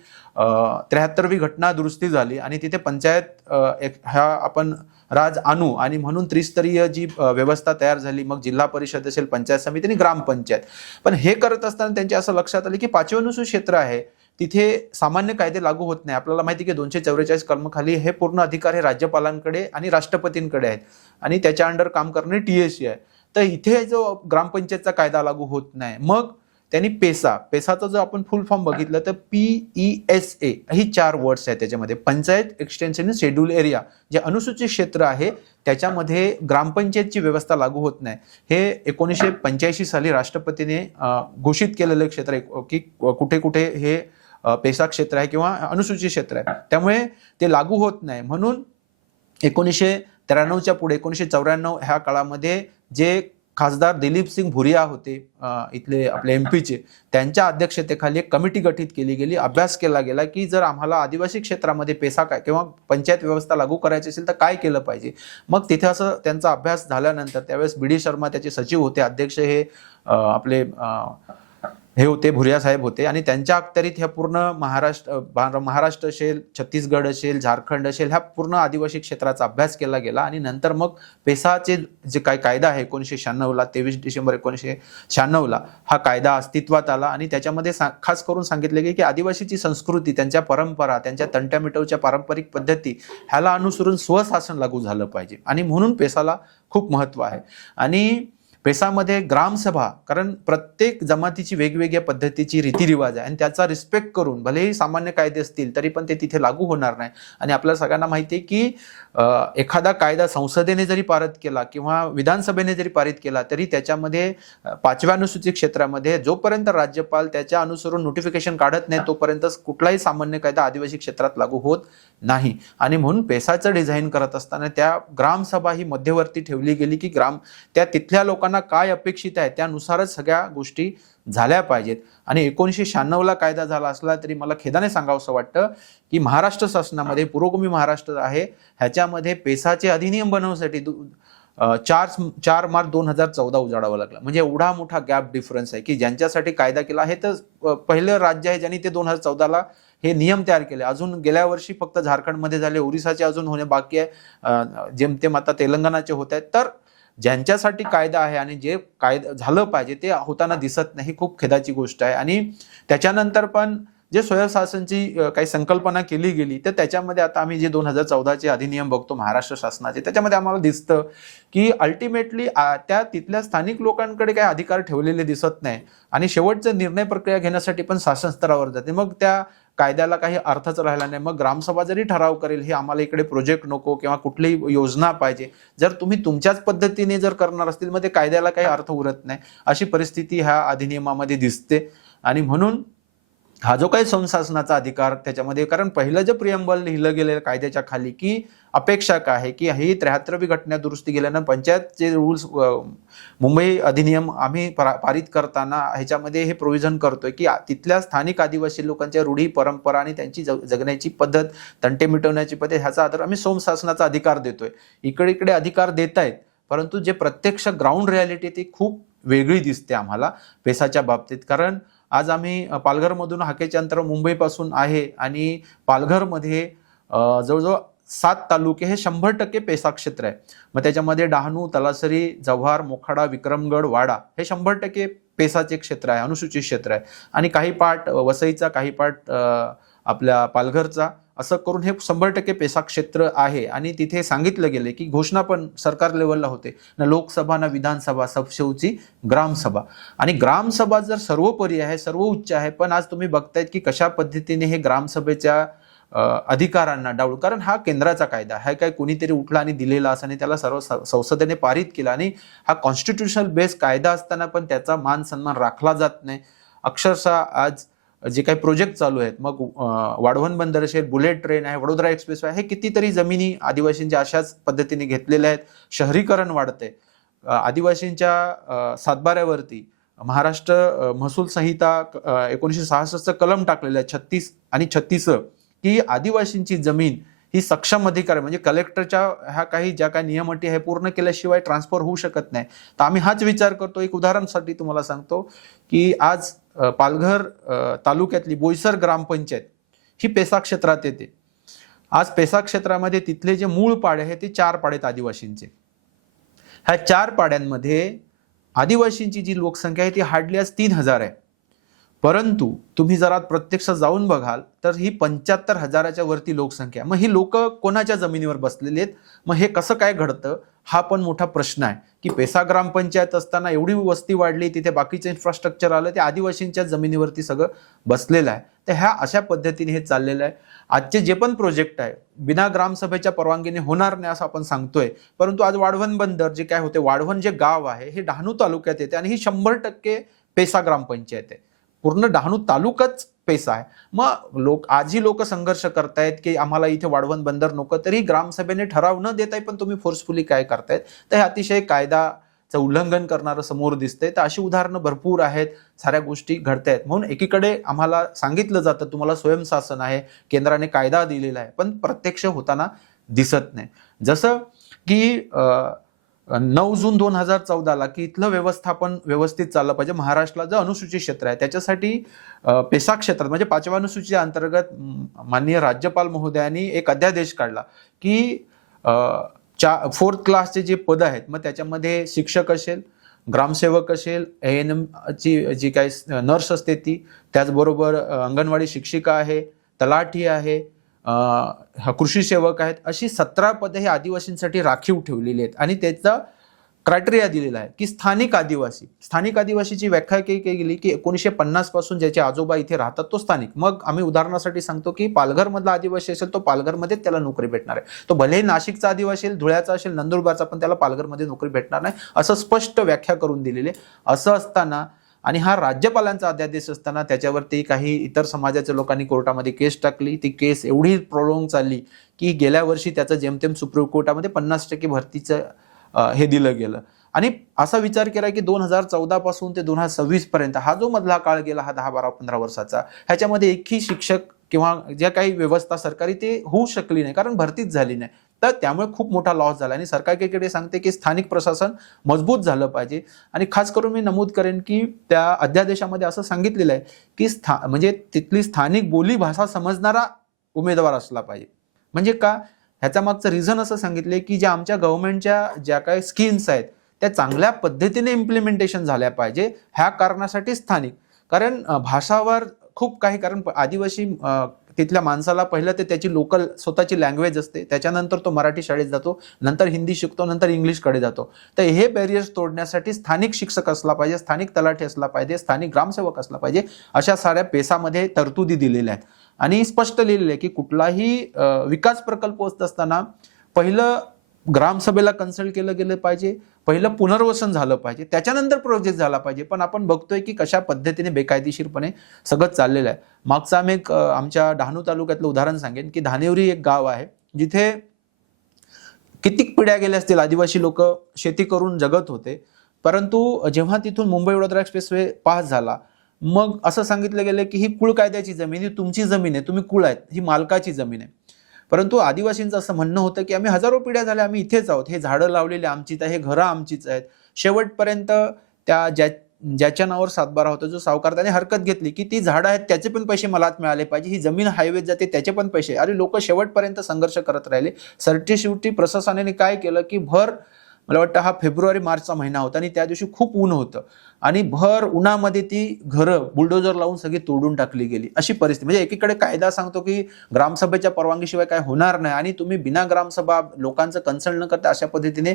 73वी घटना दुरुस्ती झाली आणि तिथे पंचायत ह्या आपण राज आणू आणि म्हणून त्रिस्तरीय जी व्यवस्था तयार झाली. मग जिल्हा परिषद असेल, पंचायत समिती आणि ग्रामपंचायत. पण हे करत असताना त्यांच्या असं लक्षात आलं की 5वे अनुसूचित क्षेत्र आहे तिथे सामान्य कायदे लागू होत नाही. आपल्याला माहिती की 244 कलमाखाली हे पूर्ण अधिकार हे राज्यपालांकडे आणि राष्ट्रपतींकडे आहेत आणि त्याच्या अंडर काम करणे TSC आहे. तर इथे जो ग्रामपंचायतचा कायदा लागू होत नाही. मग त्यांनी पेसाचा जर आपण फुल फॉर्म बघितलं तर PESA ही 4 वर्ड्स आहेत त्याच्यामध्ये. पंचायत एक्सटेन्शन शेड्यूल एरिया जे अनुसूचित क्षेत्र आहे त्याच्यामध्ये ग्रामपंचायतची व्यवस्था लागू होत नाही. हे 1985 साली राष्ट्रपतीने घोषित केलेलं क्षेत्र आहे की कुठे कुठे हे पेसा क्षेत्र आहे किंवा अनुसूचित क्षेत्र आहे, त्यामुळे ते लागू होत नाही. म्हणून 1993च्या पुढे 1994 ह्या काळामध्ये जे खासदार दिलीप सिंग भुरिया होते इथले आपले MP त्यांच्या अध्यक्षतेखाली एक कमिटी गठीत केली गेली. अभ्यास केला गेला की जर आम्हाला आदिवासी क्षेत्रामध्ये पेसा काय किंवा पंचायत व्यवस्था लागू करायची असेल तर काय केलं पाहिजे. मग तिथे असं त्यांचा अभ्यास झाल्यानंतर त्यावेळेस BD शर्मा त्याचे सचिव होते, अध्यक्ष हे आपले हे होते भुरिया साहेब होते. आणि त्यांच्या अखत्यारीत ह्या पूर्ण महाराष्ट्र असेल, छत्तीसगड असेल, झारखंड असेल ह्या पूर्ण आदिवासी क्षेत्राचा अभ्यास केला गेला. आणि नंतर मग पेसाचे जे काही कायदा आहे 1996ला 23 डिसेंबर 1996ला हा कायदा अस्तित्वात आला. आणि त्याच्यामध्ये खास करून सांगितले की आदिवासीची संस्कृती, त्यांच्या परंपरा, त्यांच्या तंट्यामिटवच्या पारंपरिक पद्धती ह्याला अनुसरून स्वशासन लागू झालं पाहिजे आणि म्हणून पेसाला खूप महत्व आहे. आणि पेसामध्ये ग्रामसभा, कारण प्रत्येक जमातीची वेगवेगळ्या पद्धतीची रीतिरिवाज आहे आणि त्याचा रिस्पेक्ट करून भलेही सामान्य कायदे असतील तरी पण ते तिथे लागू होणार नाही. आणि आपल्याला सगळ्यांना माहिती आहे की एखादा कायदा संसदेने जरी पारित केला किंवा विधानसभेने जरी पारित केला तरी त्याच्यामध्ये 5व्या अनुसूचित क्षेत्रामध्ये जोपर्यंत राज्यपाल त्याच्या अनुसरून नोटिफिकेशन काढत नाही तोपर्यंत कुठलाही सामान्य कायदा आदिवासी क्षेत्रात लागू होत नाही. आणि म्हणून पेसाचं डिझाईन करत असताना त्या ग्रामसभा ही मध्यवर्ती ठेवली गेली की त्या तिथल्या लोकांना काय अपेक्षित आहे त्यानुसारच सगळ्या गोष्टी झाल्या पाहिजेत. आणि 1996ला कायदा झाला असला तरी मला खेदाने सांगावंसं वाटतं की महाराष्ट्र शासनामध्ये पुरोगामी महाराष्ट्र आहे ह्याच्यामध्ये पेसाचे अधिनियम बनवण्यासाठी 4 मार्च 2014 उजाडावं लागलं. म्हणजे एवढा मोठा गॅप डिफरन्स आहे की ज्यांच्यासाठी कायदा केला आहे तर पहिलं राज्य आहे ज्यांनी ते 2014ला हे नियम तयार केले. अजून गेल्या वर्षी फक्त झारखंडमध्ये झाले, ओरिसाचे अजून होणे बाकी आहे, जेमतेम आता तेलंगणाचे होत आहेत. तर ज्यांच्यासाठी कायदा आहे आणि जे कायदा झालं पाहिजे ते होताना दिसत नाही, खूप खेदाची गोष्ट आहे. आणि त्याच्यानंतर पण जे स्वयंशासनची काही संकल्पना केली गेली तर त्याच्यामध्ये आता आम्ही जे 2014चे अधिनियम बघतो महाराष्ट्र शासनाचे त्याच्यामध्ये आम्हाला दिसतं की अल्टिमेटली त्या तिथल्या स्थानिक लोकांकडे काही अधिकार ठेवलेले दिसत नाही आणि शेवटचं निर्णय प्रक्रिया घेण्यासाठी पण शासन स्तरावर जाते. मग त्या कायद्याला काही अर्थच राहिला नाही. मग ग्रामसभा जरी ठराव करेल हे आम्हाला इकडे प्रोजेक्ट नको किंवा कुठलीही योजना पाहिजे, जर तुम्ही तुमच्याच पद्धतीने जर करणार असतील मग ते कायद्याला काही अर्थ उरत नाही, अशी परिस्थिती ह्या अधिनियमामध्ये दिसते. आणि म्हणून हा जो काही संशासनाचा अधिकार त्याच्यामध्ये, कारण पहिलं जे प्रियम्बल लिहिलं गेलेलं कायद्याच्या खाली की अपेक्षा काय आहे की ही 73वी घटना दुरुस्ती केल्यानं पंचायतचे रूल्स मुंबई अधिनियम आम्ही पारित करताना ह्याच्यामध्ये हे प्रोव्हिजन करतोय की तिथल्या स्थानिक आदिवासी लोकांच्या रूढी परंपरा आणि त्यांची जगण्याची पद्धत, तंटे मिटवण्याची पद्धत ह्याचा आधार आम्ही संशासनाचा अधिकार देतोय. इकडे अधिकार देत आहेत परंतु जे प्रत्यक्ष ग्राउंड रियालिटी ती खूप वेगळी दिसते आम्हाला पेसाच्या बाबतीत. कारण आज आम्ही पालघरमधून हाकेचे अंतर मुंबईपासून आहे आणि पालघरमध्ये जवळजवळ 7 तालुके हे 100% पेसा क्षेत्र आहे. मग त्याच्यामध्ये डहाणू, तलासरी, जव्हार, मोखाडा, विक्रमगड, वाडा हे 100% पेसाचे क्षेत्र आहे, अनुसूचित क्षेत्र आहे. आणि काही पार्ट वसईचा, काही पार्ट आपल्या पालघरचा, असं करून हे 100% पेसा क्षेत्र आहे. आणि तिथे सांगितलं गेले की घोषणा पण सरकार लेवलला होते ना लोकसभा ना विधानसभा, सबशेवची ग्रामसभा. आणि ग्रामसभा जर सर्वोपरी आहे, सर्वोच्च आहे, पण आज तुम्ही बघतायत की कशा पद्धतीने हे ग्रामसभेच्या अधिकारांना डावलून, कारण हा केंद्राचा कायदा हा काय कोणीतरी उठला आणि दिलेला असं आणि त्याला सर्व संसदेने पारित केला आणि हा कॉन्स्टिट्यूशनल बेस कायदा असताना पण त्याचा मान सन्मान राखला जात नाही. अक्षरशः आज जे काही प्रोजेक्ट चालू आहेत, मग वाढवण बंदर असेल, बुलेट ट्रेन आहे, वडोदरा एक्सप्रेस आहे, हे कितीतरी जमिनी आदिवासींच्या अशाच पद्धतीने घेतलेल्या आहेत. शहरीकरण वाढतंय. आदिवासींच्या सातबाऱ्यावरती महाराष्ट्र महसूल संहिता 1966 कलम टाकलेलं आहे 36 आणि 36 की आदिवासींची जमीन ही सक्षम अधिकारी म्हणजे कलेक्टरच्या ह्या काही ज्या काही नियम अटी आहे पूर्ण केल्याशिवाय ट्रान्सफर होऊ शकत नाही. तर आम्ही हाच विचार करतो. एक उदाहरणासाठी तुम्हाला सांगतो की आज पालघर तालुक्यातली बोईसर ग्रामपंचायत ही पेसा क्षेत्रात येते. आज पेसा क्षेत्रामध्ये तिथले जे मूळ पाडे आहेत ते 4 पाडे आहेत आदिवासींचे. ह्या 4 पाड्यांमध्ये आदिवासींची जी लोकसंख्या आहे ती हार्डली आज 3000 आहे. परंतु तुम्ही जरा प्रत्यक्ष जाऊन बघाल तर ही 75,000च्या वरती लोकसंख्या. मग ही लोक कोणाच्या जमिनीवर बसलेली आहेत? मग हे कसं काय घडतं हा पण मोठा प्रश्न आहे की पेसा ग्रामपंचायत असताना एवढी वस्ती वाढली, तिथे बाकीचं इन्फ्रास्ट्रक्चर आलं, ते आदिवासींच्या जमिनीवरती सगळं बसलेलं आहे. तर ह्या अशा पद्धतीने हे चाललेलं आहे. आजचे जे पण प्रोजेक्ट आहे बिना ग्रामसभेच्या परवानगीने होणार नाही असं आपण सांगतोय. परंतु आज वाढवण बंदर जे काय होते, वाढवण जे गाव आहे हे डहाणू तालुक्यात येते आणि ही 100% पेसा ग्रामपंचायत आहे. पूर्ण डहाणू तालुकाच पेसा आहे. मग आजही लोक संघर्ष करतायत की आम्हाला इथे वाढवण बंदर नको, तरी ग्रामसभेने ठराव न देताय पण तुम्ही फोर्सफुली काय करतायत. तर हे अतिशय कायदाचं उल्लंघन करणारं समोर दिसतंय. तर अशी उदाहरणं भरपूर आहेत, साऱ्या गोष्टी घडतायत. म्हणून एकीकडे आम्हाला सांगितलं जातं तुम्हाला स्वयंशासन आहे, केंद्राने कायदा दिलेला आहे, पण प्रत्यक्ष होताना दिसत नाही. जसं की 9 जून 2014ला की इथलं व्यवस्थापन व्यवस्थित चाललं पाहिजे. महाराष्ट्राला जे अनुसूचित क्षेत्र आहे त्याच्यासाठी पेसा क्षेत्रात म्हणजे 5व्या अनुसूचित अंतर्गत माननीय राज्यपाल महोदयांनी एक अध्यादेश काढला की 4th क्लासचे जे पद आहेत मग त्याच्यामध्ये शिक्षक असेल, ग्रामसेवक असेल, ANM ची जी काही नर्स असते ती, त्याचबरोबर अंगणवाडी शिक्षिका आहे, तलाठी आहे, कृषी सेवक आहेत, अशी 17 पदे हे आदिवासींसाठी राखीव ठेवलेली आहेत. आणि त्याचा क्रायटेरिया दिलेला आहे की स्थानिक आदिवासीची व्याख्या केली गेली की 1950 पासून ज्याचे आजोबा इथे राहतात तो स्थानिक. मग आम्ही उदाहरणासाठी सांगतो की पालघरमधला आदिवासी असेल तो पालघरमध्ये त्याला नोकरी भेटणार आहे. तो भलेही नाशिकचा आदिवासी असेल, धुळ्याचा असेल, नंदुरबारचा, पण त्याला पालघरमध्ये नोकरी भेटणार नाही असं स्पष्ट व्याख्या करून दिलेले. असं असताना आणि हा राज्यपालांचा अध्यादेश असताना त्याच्यावरती काही इतर समाजाच्या लोकांनी कोर्टामध्ये केस टाकली. ती केस एवढी प्रोलॉंग चालली की गेल्या वर्षी त्याचं जेमतेम सुप्रीम कोर्टामध्ये 50% भरतीचं हे दिलं गेलं. आणि असा विचार केला की 2014 पासून ते 2026 पर्यंत हा जो मधला काळ गेला, हा 10, 12, 15 वर्षाचा, ह्याच्यामध्ये एकही शिक्षक किंवा ज्या काही व्यवस्था सरकारी ते होऊ शकली नाही, कारण भरतीच झाली नाही. तर त्यामुळे खूप मोठा लॉस झाला. आणि सरकारकडे सांगते की स्थानिक प्रशासन मजबूत झालं पाहिजे. आणि खास करून मी नमूद करेन की त्या अध्यादेशामध्ये असं सांगितलेलं आहे की म्हणजे तिथली स्थानिक बोली भाषा समजणारा उमेदवार असला पाहिजे. म्हणजे का, ह्याचा मागचं रिझन असं सांगितले की ज्या आमच्या गव्हर्नमेंटच्या ज्या काही स्कीम्स आहेत त्या चांगल्या पद्धतीने इम्प्लिमेंटेशन झाल्या पाहिजे, ह्या कारणासाठी स्थानिक. कारण भाषावर खूप काही, कारण आदिवासी तिथल्या माणसाला पहिलं ते त्याची लोकल स्वतःची लँग्वेज असते, त्याच्यानंतर तो मराठी शाळेत जातो, नंतर हिंदी शिकतो, नंतर इंग्लिशकडे जातो. तर हे बॅरियर्स तोडण्यासाठी स्थानिक शिक्षक असला पाहिजे, स्थानिक तलाठी असला पाहिजे, स्थानिक ग्रामसेवक असला पाहिजे, अशा साऱ्या पेसामध्ये तरतुदी दिलेल्या आहेत. आणि स्पष्ट लिहिलेलं आहे की कुठलाही विकास प्रकल्प होत असताना पहिलं ग्रामसभेला कन्सल्ट केलं गेलं पाहिजे, पहिलं पुनर्वसन झालं पाहिजे, त्याच्यानंतर प्रोजेक्ट झाला पाहिजे. पण आपण बघतोय की कशा पद्धतीने बेकायदेशीरपणे सगळं चाललेलं आहे. मागचा आम्ही एक आमच्या डहाणू तालुक्यातलं उदाहरण सांगेन की धानेवरी एक गाव आहे जिथे कित्येक पिढ्या गेल्या असतील आदिवासी लोक शेती करून जगत होते. परंतु जेव्हा तिथून मुंबई वडोदरा एक्सप्रेसवे पास झाला, मग असं सांगितलं गेलं की ही कुळ कायद्याची जमीन, ही तुमची जमीन आहे, तुम्ही कुळ आहेत, ही मालकाची जमीन आहे. परंतु आदिवासींचं असं म्हणणं होतं की आम्ही हजारो पिढ्या झाल्या आम्ही इथेच आहोत, हे झाडं लावलेली आमचीच आहे, हे घरं आमचीच आहेत. शेवटपर्यंत ज्याच्या नावावर सातबारा होता जो सावकार, त्याने हरकत घेतली की ती झाडं आहेत त्याचे पण पैसे मलाच मिळाले पाहिजे, ही जमीन हायवे जाते त्याचे पण पैसे. अरे लोक शेवटपर्यंत संघर्ष करत राहिले. शेवटी प्रशासनाने काय केलं की मला वाटतं हा फेब्रुवारी मार्चचा महिना होता आणि त्या दिवशी खूप ऊन होतं आणि भर उन्हामध्ये ती घरं बुलडोजर लावून सगळी तोडून टाकली गेली, अशी परिस्थिती. म्हणजे एकीकडे कायदा सांगतो की ग्रामसभेच्या परवानगीशिवाय काय होणार नाही आणि तुम्ही बिना ग्रामसभा लोकांचं कन्सल्ट न करता अशा पद्धतीने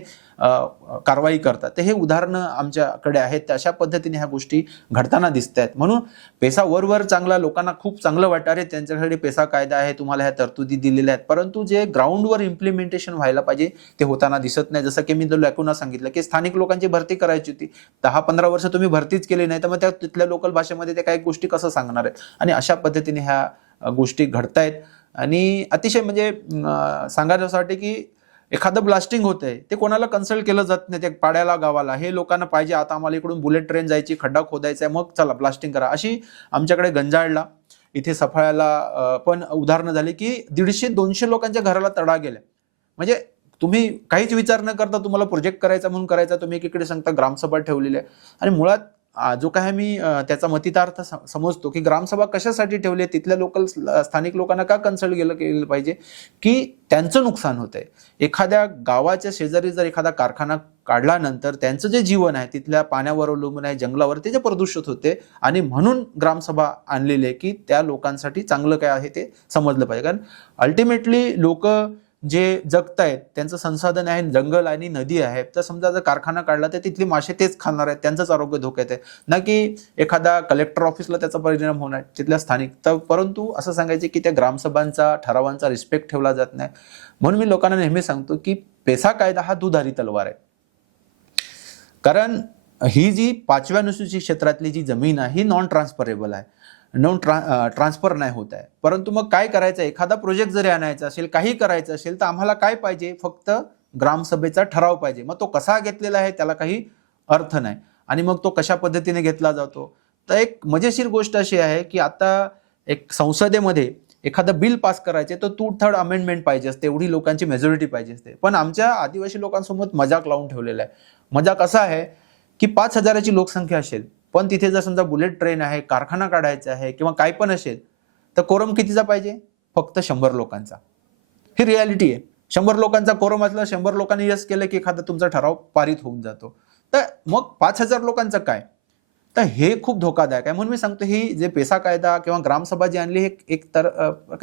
कारवाई करतात. तर हे उदाहरणं आमच्याकडे आहेत. तर अशा पद्धतीने ह्या गोष्टी घडताना दिसत आहेत. म्हणून पेसा वर चांगला, लोकांना खूप चांगलं वाटतं, अरे त्यांच्याकडे पेसा कायदा आहे, तुम्हाला ह्या तरतुदी दिलेल्या आहेत, परंतु जे ग्राउंडवर इम्प्लिमेंटेशन व्हायला पाहिजे ते होताना दिसत नाही. जसं की मी लॅकुना सांगितलं की स्थानिक लोकांची भरती करायची होती, 10-15 वर्ष तुम्ही भरतीच केली नाही, तर मग त्या तिथल्या लोकल भाषेमध्ये त्या काही गोष्टी कसं सांगणार आहेत. आणि अशा पद्धतीने ह्या गोष्टी घडतायत. आणि अतिशय म्हणजे सांगायचं असं वाटतं की एखादं ब्लास्टिंग होतंय ते कोणाला कन्सल्ट केलं जात नाही, ते पाड्याला गावाला हे लोकांना पाहिजे, आता आम्हाला इकडून बुलेट ट्रेन जायची, खड्डा खोदायचा आहे, मग चला ब्लास्टिंग करा. अशी आमच्याकडे गंजाळला इथे सफाळ्याला पण उदाहरणं झाली की 150-200 लोकांच्या घराला तडा गेल्या. म्हणजे तुम्ही काहीच विचार न करता तुम्हाला प्रोजेक्ट करायचा म्हणून करायचा, तुम्ही एकीकडे सांगता ग्रामसभा ठेवलेली आहे. आणि मुळात जो काय मी त्याचा मतितार्थ समजतो की ग्रामसभा कशासाठी ठेवली आहे, तिथल्या लोकल स्थानिक लोकांना का कन्सल्ट केलं पाहिजे की त्यांचं नुकसान होतंय. एखाद्या गावाच्या शेजारी जर एखादा कारखाना काढल्यानंतर त्यांचं जे जीवन आहे तिथल्या पाण्यावर अवलंबून आहे, जंगलावर, ते जे प्रदूषित होते. आणि म्हणून ग्रामसभा आणलेली आहे की त्या लोकांसाठी चांगलं काय आहे ते समजलं पाहिजे. कारण अल्टिमेटली लोक जे जगतायत त्यांचं संसाधन आहे, जंगल आणि नदी आहे. तर समजा जर कारखाना काढला तर तिथली मासे तेच खाणार आहेत, त्यांचंच आरोग्य धोक्यात आहे, ना की एखादा कलेक्टर ऑफिसला त्याचा परिणाम होणार तिथल्या स्थानिक. तर परंतु असं सांगायचे की त्या ग्रामसभांचा ठरावांचा रिस्पेक्ट ठेवला जात नाही. म्हणून मी लोकांना नेहमी सांगतो की पेसा कायदा हा दुधारी तलवार आहे. कारण ही जी 5व्या अनुसूचित क्षेत्रातली जी जमीन आहे ही नॉन ट्रान्सफरेबल आहे, ट्रान्सफर नाही होत आहे. परंतु मग काय करायचं, एखादा प्रोजेक्ट जरी आणायचा असेल, काही करायचं असेल, तर आम्हाला काय पाहिजे, फक्त ग्रामसभेचा ठराव पाहिजे. मग तो कसा घेतलेला आहे त्याला काही अर्थ नाही. आणि मग तो कशा पद्धतीने घेतला जातो. तर एक मजेशीर गोष्ट अशी आहे की आता एक संसदेमध्ये एखादं बिल पास करायचे तर 2/3 अमेंडमेंट पाहिजे असते, एवढी लोकांची मेजॉरिटी पाहिजे असते. पण आमच्या आदिवासी लोकांसोबत मजाक लावून ठेवलेला आहे. मजाक असा आहे की 5,000ची लोकसंख्या असेल, पण तिथे जर समजा बुलेट ट्रेन आहे, कारखाना काढायचा आहे किंवा काय पण असेल, तर कोरम कितीचा पाहिजे, फक्त 100 लोकांचा. ही रियालिटी आहे. 100 लोकांचा कोरम असला, 100 लोकांनी यस केलं की एखादा तुमचा ठराव पारित होऊन जातो. तर मग 5,000 लोकांचं काय. तर हे खूप धोकादायक आहे. म्हणून मी सांगतो ही जे पेसा कायदा किंवा ग्रामसभा जी आणली हे एक तर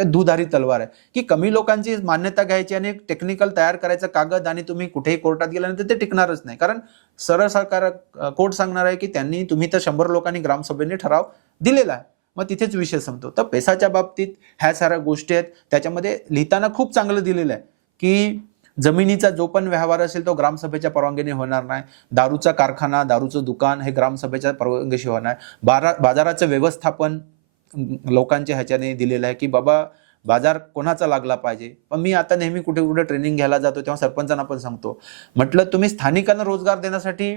दुधारी तलवार आहे, की कमी लोकांची मान्यता घ्यायची आणि एक टेक्निकल तयार करायचं कागद आणि तुम्ही कुठेही कोर्टात गेल्यानंतर ते टिकणारच नाही. कारण सरळ सरकार कोर्ट सांगणार आहे की तुम्ही तर 100 लोकांनी ग्रामसभेने ठराव दिलेला आहे, मग तिथेच विषय संपतो. तर पेसाच्या बाबतीत ह्या साऱ्या गोष्टी आहेत. त्याच्यामध्ये लिहिताना खूप चांगलं दिलेलं आहे की जमिनीचा जो पण व्यवहार असेल तो ग्रामसभेच्या परवानगीने होणार नाही. दारूचा कारखाना, दारूचं दुकान हे ग्रामसभेच्या परवानगीशी होणार. बाजाराचं व्यवस्थापन लोकांच्या ह्याच्याने दिलेलं आहे की बाबा बाजार कोणाचा लागला पाहिजे. पण मी आता नेहमी कुठे कुठे ट्रेनिंग घ्यायला जातो तेव्हा सरपंचांना पण सांगतो, म्हटलं तुम्ही स्थानिकांना रोजगार देण्यासाठी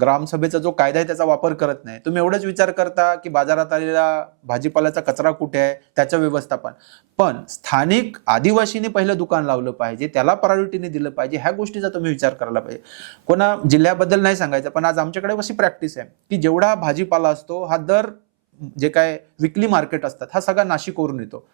ग्रामसभेचा जो कायदा आहे त्याचा वापर करत नाही. तुम्ही एवढंच विचार करता की बाजारात आलेला भाजीपाल्याचा कचरा कुठे आहे त्याचं व्यवस्थापन. पण स्थानिक आदिवासीने पहिलं दुकान लावलं पाहिजे, त्याला प्रायोरिटीने दिलं पाहिजे, ह्या गोष्टीचा तुम्ही विचार करायला पाहिजे. कोणा जिल्ह्याबद्दल नाही सांगायचं, पण आज आमच्याकडे अशी प्रॅक्टिस आहे की जेवढा भाजीपाला असतो हा दर जे काय विकली मार्केट असतात हा सगळा नाशिकवरून येतो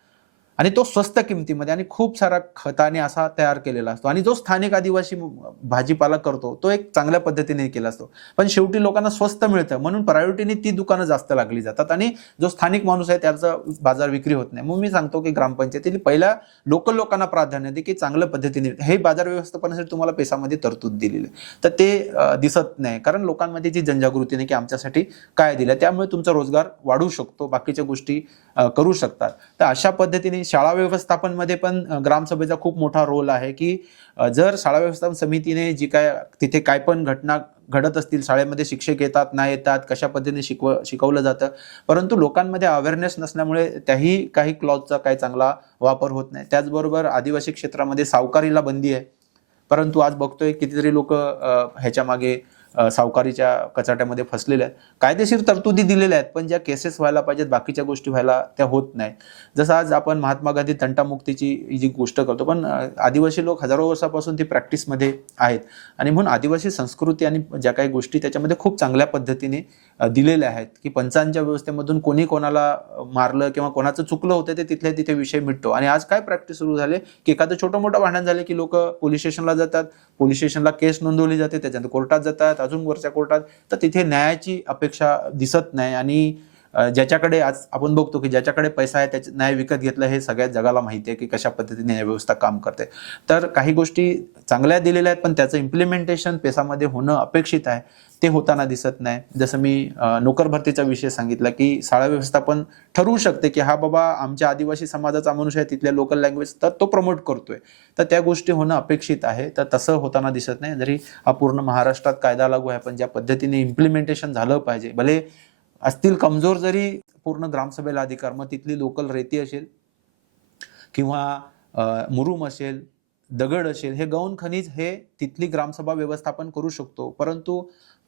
आणि तो स्वस्त किमतीमध्ये आणि खूप सारा खताने असा तयार केलेला असतो. आणि जो स्थानिक आदिवासी भाजीपाला करतो तो एक चांगल्या पद्धतीने केला असतो. पण शेवटी लोकांना स्वस्त मिळतं म्हणून प्रायोरिटीने ती दुकानं जास्त लागली जातात आणि जो स्थानिक माणूस आहे त्याचा बाजार विक्री होत नाही. मग मी सांगतो की ग्रामपंचायतीने पहिल्या लोकल लोकांना प्राधान्य दे की चांगल्या पद्धतीने हे बाजार व्यवस्थापनासाठी तुम्हाला पेसामध्ये तरतूद दिलेली आहे. तर ते दिसत नाही कारण लोकांमध्ये जी जनजागृती नाही की आमच्यासाठी काय दिलं, त्यामुळे तुमचा रोजगार वाढू शकतो, बाकीच्या गोष्टी करू शकतात. तर अशा पद्धतीने शाळा व्यवस्थापनमध्ये पण ग्रामसभेचा खूप मोठा रोल आहे की जर शाळा व्यवस्थापन समितीने जी काय तिथे काय पण घटना घडत असतील, शाळेमध्ये शिक्षक येतात नाही येतात, कशा पद्धतीने शिकवलं जातं, परंतु लोकांमध्ये अवेअरनेस नसल्यामुळे त्याही काही क्लॉजचा काही चांगला वापर होत नाही. त्याचबरोबर आदिवासी क्षेत्रामध्ये सावकारीला बंदी आहे, परंतु आज बघतोय कितीतरी लोक ह्याच्या मागे सावकारीच्या कचाट्यामध्ये फसलेल्या आहेत. कायदेशीर तरतुदी दिलेल्या आहेत पण ज्या केसेस व्हायला पाहिजेत, बाकीच्या गोष्टी व्हायला त्या होत नाही. जसं आज आपण महात्मा गांधी तंटामुक्तीची जी गोष्ट करतो, पण आदिवासी लोक हजारो वर्षापासून ती प्रॅक्टिसमध्ये आहेत आणि म्हणून आदिवासी संस्कृती आणि ज्या काही गोष्टी त्याच्यामध्ये खूप चांगल्या पद्धतीने दिलेल्या आहेत की पंचांच्या व्यवस्थेमधून कोणी कोणाला मारलं किंवा कोणाचं चुकलं होतं ते तिथल्या तिथे विषय मिटतो. आणि आज काय प्रॅक्टिस सुरू झाले की एखादं छोटं मोठं भांडण झाले की लोक पोलीस स्टेशनला जातात, पोलीस स्टेशनला केस नोंदवली जाते, त्याच्यानंतर कोर्टात जातात, अजून वरच्या कोर्टात. तर तिथे न्यायाची अपेक्षा दिसत नाही आणि ज्याच्याकडे आज आपण बघतो की ज्याच्याकडे पैसा आहे त्याचे न्याय विकत घेतला हे सगळ्या जगाला माहिती आहे की कशा पद्धतीने न्यायव्यवस्था काम करते. तर काही गोष्टी चांगल्या दिलेल्या आहेत पण त्याचं इम्प्लिमेंटेशन पेसामध्ये होणं अपेक्षित आहे, ते होताना दिसत नाही. जसं मी नोकर भरतीचा विषय सांगितला की शाळा व्यवस्थापन ठरवू शकते की हा बाबा आमच्या आदिवासी समाजाचा मनुष्य आहे, तिथल्या लोकल लँग्वेज तर तो प्रमोट करतोय, तर त्या गोष्टी होणं अपेक्षित आहे. तर तसं होताना दिसत नाही. जरी हा पूर्ण महाराष्ट्रात कायदा लागू आहे पण ज्या पद्धतीने इम्प्लिमेंटेशन झालं पाहिजे, भले असतील कमजोर जरी पूर्ण ग्रामसभेला अधिकार, मग तिथली लोकल रेती असेल किंवा मुरुम असेल, दगड असेल, हे गौण खनिज हे तिथली ग्रामसभा व्यवस्थापन करू शकतो, परंतु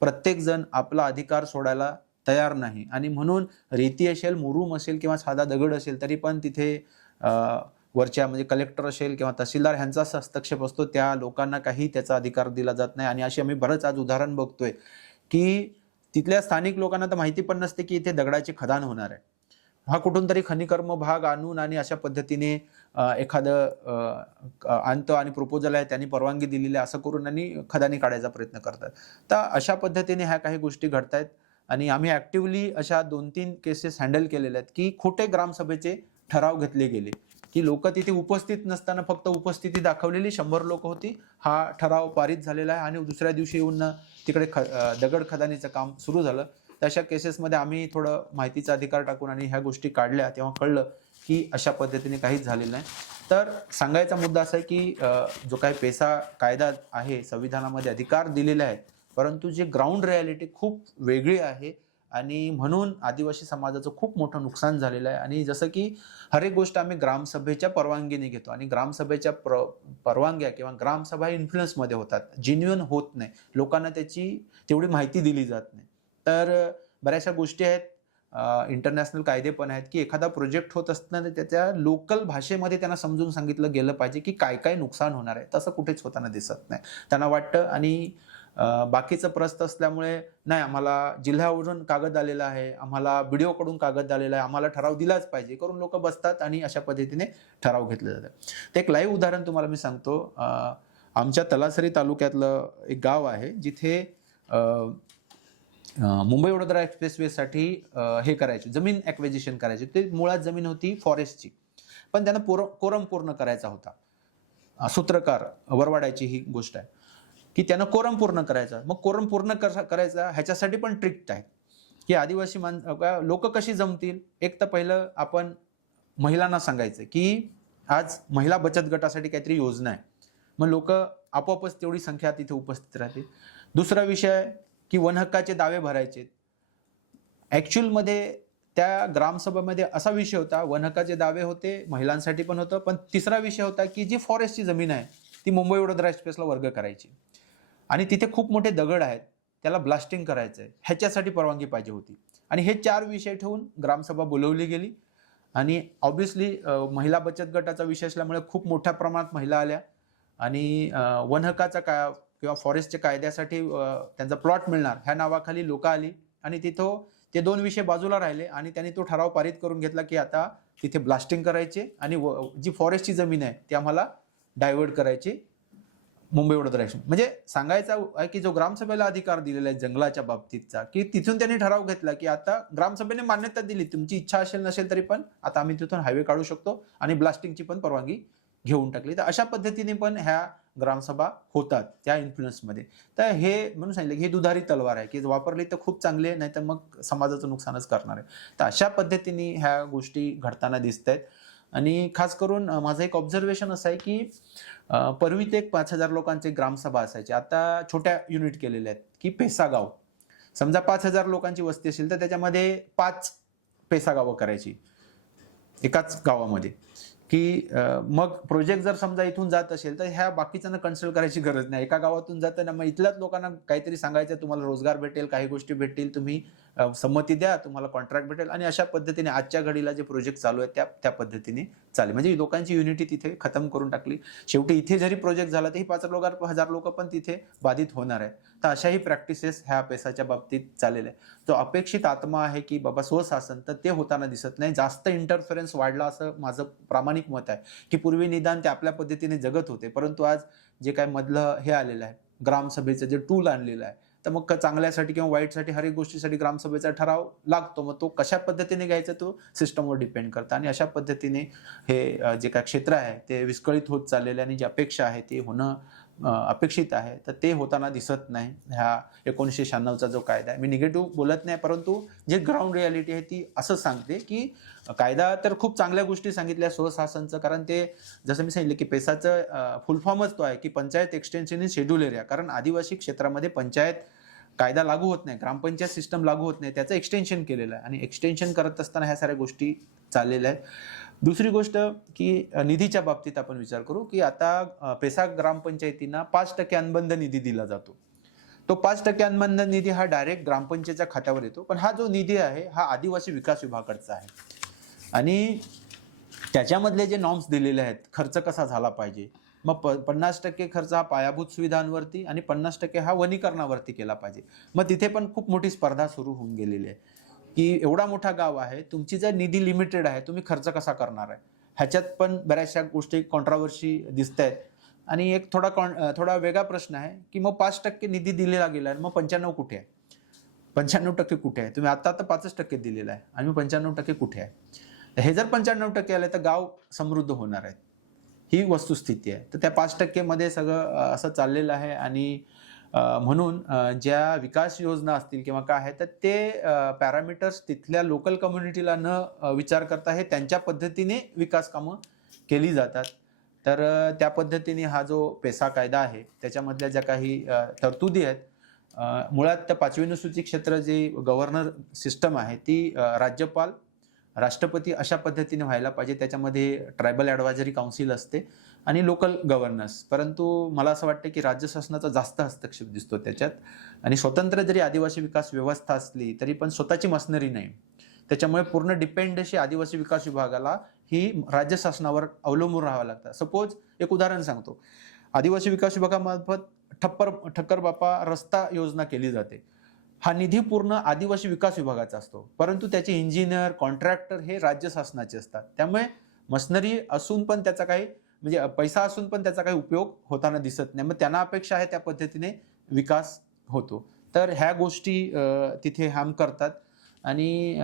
प्रत्येक जण आपला अधिकार सोडायला तयार नाही. आणि म्हणून रेती असेल, मुरुम असेल किंवा साधा दगड असेल तरी पण तिथे वरच्या म्हणजे कलेक्टर असेल किंवा तहसीलदार ह्यांचा हस्तक्षेप असतो, त्या लोकांना काही त्याचा अधिकार दिला जात नाही. आणि अशी आम्ही बरंच आज उदाहरण बघतोय की तिथल्या स्थानिक लोकांना तर माहिती पण नसते की इथे दगडाची खदान होणार आहे. हा कुठून तरी खनिकर्म भाग आणून आणि अशा पद्धतीने एखादं आणतं आणि प्रपोजल आहे त्यांनी परवानगी दिलेली असं करून आणि खदानी काढायचा प्रयत्न करतात. तर अशा पद्धतीने ह्या काही गोष्टी घडतायत आणि आम्ही ऍक्टिव्हली अशा 2-3 केसेस हँडल केलेल्या आहेत की खोटे ग्रामसभेचे ठराव घेतले गेले की लोक तिथे उपस्थित नसताना फक्त उपस्थिती दाखवलेली, 100 लोक होती, हा ठराव पारित झालेला आहे आणि दुसऱ्या दिवशी येऊन तिकडे दगड खदानीचं काम सुरू झालं. तशा केसेसमध्ये आम्ही थोडं माहितीचा अधिकार टाकून आणि ह्या गोष्टी काढल्या, तेव्हा कळलं की अशा पद्धतीने काहीच झालेलं नाही. तर सांगायचा मुद्दा असा आहे की जो काही पेसा कायदा आहे संविधानामध्ये अधिकार दिलेले आहेत, परंतु जे ग्राउंड रियालिटी खूप वेगळी आहे आणि म्हणून आदिवासी समाजाचं खूप मोठं नुकसान झालेलं आहे. आणि जसं की हर एक गोष्ट आम्ही ग्रामसभेच्या परवानगीने घेतो आणि ग्रामसभेच्या परवानग्या किंवा ग्रामसभा इन्फ्लुएन्समध्ये होतात, जेन्युइन होत नाही, लोकांना त्याची तेवढी माहिती दिली जात नाही. तर बऱ्याचशा गोष्टी आहेत, इंटरनॅशनल कायदे पण आहेत की एखादा प्रोजेक्ट होत असताना त्याच्या लोकल भाषेमध्ये त्यांना समजून सांगितलं गेलं पाहिजे की काय काय नुकसान होणार आहे. तसं कुठेच होताना दिसत नाही. त्यांना वाटतं आणि बाकीचं प्रस्त असल्यामुळे नाही, आम्हाला जिल्ह्यावरून कागद आलेला आहे, आम्हाला BDO कडून कागद आलेला आहे, आम्हाला ठराव दिलाच पाहिजे करून लोक बसतात आणि अशा पद्धतीने ठराव घेतले जातात. ते एक लाईव्ह उदाहरण तुम्हाला मी सांगतो. आमच्या तलासरी तालुक्यातलं एक गाव आहे जिथे मुंबई वडोदरा एक्सप्रेसवेसाठी हे करायचे, जमीन ॲक्विजिशन करायची. ते मुळात जमीन होती फॉरेस्टची, पण त्यांना कोरम पूर्ण करायचा होता. सूत्रकार वरवाड्याची ही गोष्ट आहे की त्यानं कोरम पूर्ण करायचा. मग कोरम पूर्ण करायचा ह्याच्यासाठी पण ट्रिक आहे की आदिवासी लोक कशी जमतील. एक तर पहिलं आपण महिलांना सांगायचं की आज महिला बचत गटासाठी काहीतरी योजना आहे, मग लोक आपोआपच तेवढी संख्या तिथे उपस्थित राहते. दुसरा विषय की वनहक्काचे दावे भरायचे. ॲक्च्युअलमध्ये त्या ग्रामसभेमध्ये असा विषय होता, वनहक्काचे दावे होते, महिलांसाठी पण होतं, पण तिसरा विषय होता की जी फॉरेस्टची जमीन आहे ती मुंबई वडोदरा एक्सप्रेसला वर्ग करायची आणि तिथे खूप मोठे दगड आहेत, त्याला ब्लास्टिंग करायचं आहे, ह्याच्यासाठी परवानगी पाहिजे होती. आणि हे 4 विषय ठेवून ग्रामसभा बोलवली गेली आणि ऑब्व्हियसली महिला बचत गटाचा विषय असल्यामुळे खूप मोठ्या प्रमाणात महिला आल्या आणि वनहक्काचा किंवा फॉरेस्टच्या कायद्यासाठी त्यांचा प्लॉट मिळणार ह्या नावाखाली लोक आली आणि तिथं ते 2 विषय बाजूला राहिले आणि त्यांनी तो ठराव पारित करून घेतला की आता तिथे ब्लास्टिंग करायचे आणि जी फॉरेस्टची जमीन आहे ती आम्हाला डायव्हर्ट करायची मुंबई वडोदरा एक्सप्रेस. म्हणजे सांगायचं आहे की जो ग्रामसभेला अधिकार दिलेला आहे जंगलाच्या बाबतीतचा, की तिथून त्यांनी ठराव घेतला की आता ग्रामसभेने मान्यता दिली, तुमची इच्छा असेल नसेल तरी पण आता आम्ही तिथून हायवे काढू शकतो आणि ब्लास्टिंगची पण परवानगी घेऊन टाकली. तर अशा पद्धतीने पण ह्या ग्रामसभा होतात त्या इन्फ्लुएन्समध्ये. तर हे म्हणून सांगितलं की ही दुधारी तलवार आहे की वापरली तर खूप चांगली आहे, नाही तर मग समाजाचं नुकसानच करणार आहे. तर अशा पद्धतीने ह्या गोष्टी घडताना दिसत आहेत. आणि खास करून माझं एक ऑब्झर्वेशन असं आहे की पूर्वी ते 5,000 लोकांचे ग्रामसभा असायचे, आता छोट्या युनिट केलेल्या आहेत की पेसा गाव. समजा 5,000 लोकांची वस्ती असेल तर त्याच्यामध्ये 5 पेसा गावं करायची एकाच गावामध्ये. की मग प्रोजेक्ट जर समजा इथून जात असेल तर ह्या बाकीच्यांना कन्सल्ट करायची गरज नाही. एका गावातून जातं ना, मग इथल्याच लोकांना काहीतरी सांगायचं, तुम्हाला रोजगार भेटेल, काही गोष्टी भेटतील, तुम्ही संमती द्या, तुम्हाला कॉन्ट्रॅक्ट भेटेल. आणि अशा पद्धतीने आजच्या घडीला जे प्रोजेक्ट चालू आहेत त्या पद्धतीने चालेल. म्हणजे लोकांची युनिटी तिथे खतम करून टाकली. शेवटी इथे जरी प्रोजेक्ट झाला तरी 5,000 लोक पण तिथे बाधित होणार आहेत. तर अशाही प्रॅक्टिसेस ह्या पेसाच्या बाबतीत चाललेल्या आहे. जो अपेक्षित आत्मा आहे की बाबा स्वशासन, तर ते होताना दिसत नाही. जास्त इंटरफेरन्स वाढला असं माझं प्रामाणिक मत आहे की पूर्वी निदान ते आपल्या पद्धतीने जगत होते, परंतु आज जे काय मधलं हे आलेलं आहे, ग्रामसभेचं जे टूल आणलेलं आहे, तर मग चांगल्यासाठी किंवा वाईटसाठी हर एक गोष्टीसाठी ग्रामसभेचा ठराव लागतो. मग तो कशा पद्धतीने घ्यायचा तो सिस्टमवर डिपेंड करतो. आणि अशा पद्धतीने हे जे काय क्षेत्र आहे ते विस्कळीत होत चाललेले आणि जी अपेक्षा आहे ते होणं अपेक्षित आहे, तर ते होताना दिसत नाही. ह्या 1996चा जो कायदा आहे, मी निगेटिव्ह बोलत नाही, परंतु जे ग्राउंड रियालिटी आहे ती असं सांगते की कायदा तर खूप चांगल्या गोष्टी सांगितल्या स्वशासनचं, कारण ते जसं मी सांगितलं की पेसाचं फुल फॉर्मच तो आहे की panchayat extension in schedule area. कारण आदिवासी क्षेत्रामध्ये पंचायत कायदा लागू होत नाही, ग्रामपंचायत सिस्टम लागू होत नाही, त्याचं एक्सटेन्शन केलेलं आहे आणि एक्सटेन्शन करत असताना ह्या साऱ्या गोष्टी चाललेल्या आहेत. दुसरी गोष्ट की निधीच्या बाबतीत आपण विचार करू की आता पेसा ग्रामपंचायतींना 5% अनुबंध निधी दिला जातो. तो 5% अनुबंध निधी हा डायरेक्ट ग्रामपंचायतीच्या खात्यावर येतो, पण हा जो निधी आहे हा आदिवासी विकास विभागाचा आहे आणि त्याच्यामधले जे नॉर्म्स दिलेले आहेत, खर्च कसा झाला पाहिजे, मग 50% खर्च हा पायाभूत सुविधांवरती आणि 50% हा वनीकरणावरती केला पाहिजे. मग तिथे पण खूप मोठी स्पर्धा सुरू होऊन गेलेली आहे की एवढा मोठा गाव आहे, तुमची जर निधी लिमिटेड आहे, तुम्ही खर्च कसा करणार आहे. ह्याच्यात पण बऱ्याचशा गोष्टी कॉन्ट्रावर्सी दिसत आहेत. आणि एक थोडा वेगळा प्रश्न आहे की मग 5% निधी दिलेला गेला, मग 95 कुठे आहे, 95% कुठे आहे. तुम्ही आता 5% दिलेला आहे आणि मग 95% कुठे आहे. हे जर 95% आले तर गाव समृद्ध होणार आहेत, ही वस्तुस्थिती आहे. तर त्या 5% मध्ये सगळं असं चाललेलं आहे. आणि म्हणून ज्या विकास योजना असतील किंवा काय आहे, तर ते पॅरामीटर्स तिथल्या लोकल कम्युनिटीला न विचार करता हे त्यांच्या पद्धतीने विकास कामं केली जातात. तर त्या पद्धतीने हा जो पेसा कायदा आहे त्याच्यामधल्या ज्या काही तरतुदी आहेत, मुळात त्या 5वी अनुसूची क्षेत्र जे गव्हर्नर सिस्टम आहे ती राज्यपाल, राष्ट्रपती अशा पद्धतीने व्हायला पाहिजे. त्याच्यामध्ये ट्रायबल ॲडवायझरी काउन्सिल असते आणि लोकल गव्हर्नन्स. परंतु मला असं वाटतं की राज्य शासनाचा जास्त हस्तक्षेप दिसतो त्याच्यात. आणि स्वतंत्र जरी आदिवासी विकास व्यवस्था असली तरी पण स्वतःची मशिनरी नाही, त्याच्यामुळे पूर्ण डिपेंडन्सी आदिवासी विकास विभागाला ही राज्य शासनावर अवलंबून राहावं लागतं. सपोज एक उदाहरण सांगतो, आदिवासी विकास विभागामार्फत ठक्कर बापा रस्ता योजना केली जाते. हा निधी पूर्ण आदिवासी विकास विभागाचा असतो, परंतु त्याचे इंजिनियर, कॉन्ट्रॅक्टर हे राज्य शासनाचे असतात. त्यामुळे मशिनरी असून पण त्याचा काही म्हणजे पैसा असून पण त्याचा काही उपयोग होताना दिसत नाही. मग त्यांना अपेक्षा आहे त्या पद्धतीने विकास होतो. तर ह्या गोष्टी तिथे हार्म करतात. आणि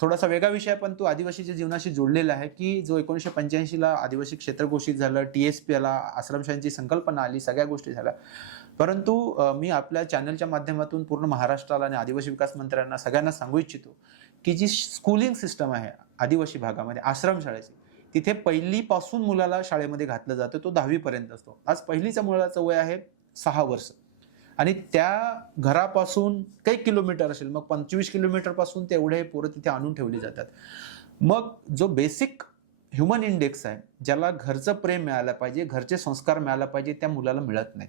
थोडासा वेगळा विषय आहे, पण तो आदिवासीच्या जीवनाशी जोडलेला आहे, की जो 1985ला आदिवासी क्षेत्र घोषित झालं, TSP आला, आश्रमशाहींची संकल्पना आली, सगळ्या गोष्टी झाल्या. परंतु मी आपल्या चॅनलच्या माध्यमातून पूर्ण महाराष्ट्राला आणि आदिवासी विकास मंत्र्यांना सगळ्यांना सांगू इच्छितो, की जी स्कूलिंग सिस्टम आहे आदिवासी भागामध्ये आश्रमशाळेची, तिथे पहिलीपासून मुलाला शाळेमध्ये घातलं जातं, तो 10वी पर्यंत असतो. आज पहिलीच्या मुलाचं वय आहे 6 वर्ष आणि त्या घरापासून काही किलोमीटर असेल, मग 25 किलोमीटर पासून तेवढे पोरं तिथे आणून ठेवली जातात. मग जो बेसिक ह्युमन इंडेक्स आहे, ज्याला घरचं प्रेम मिळालं पाहिजे, घरचे संस्कार मिळाला पाहिजे, त्या मुलाला मिळत नाही.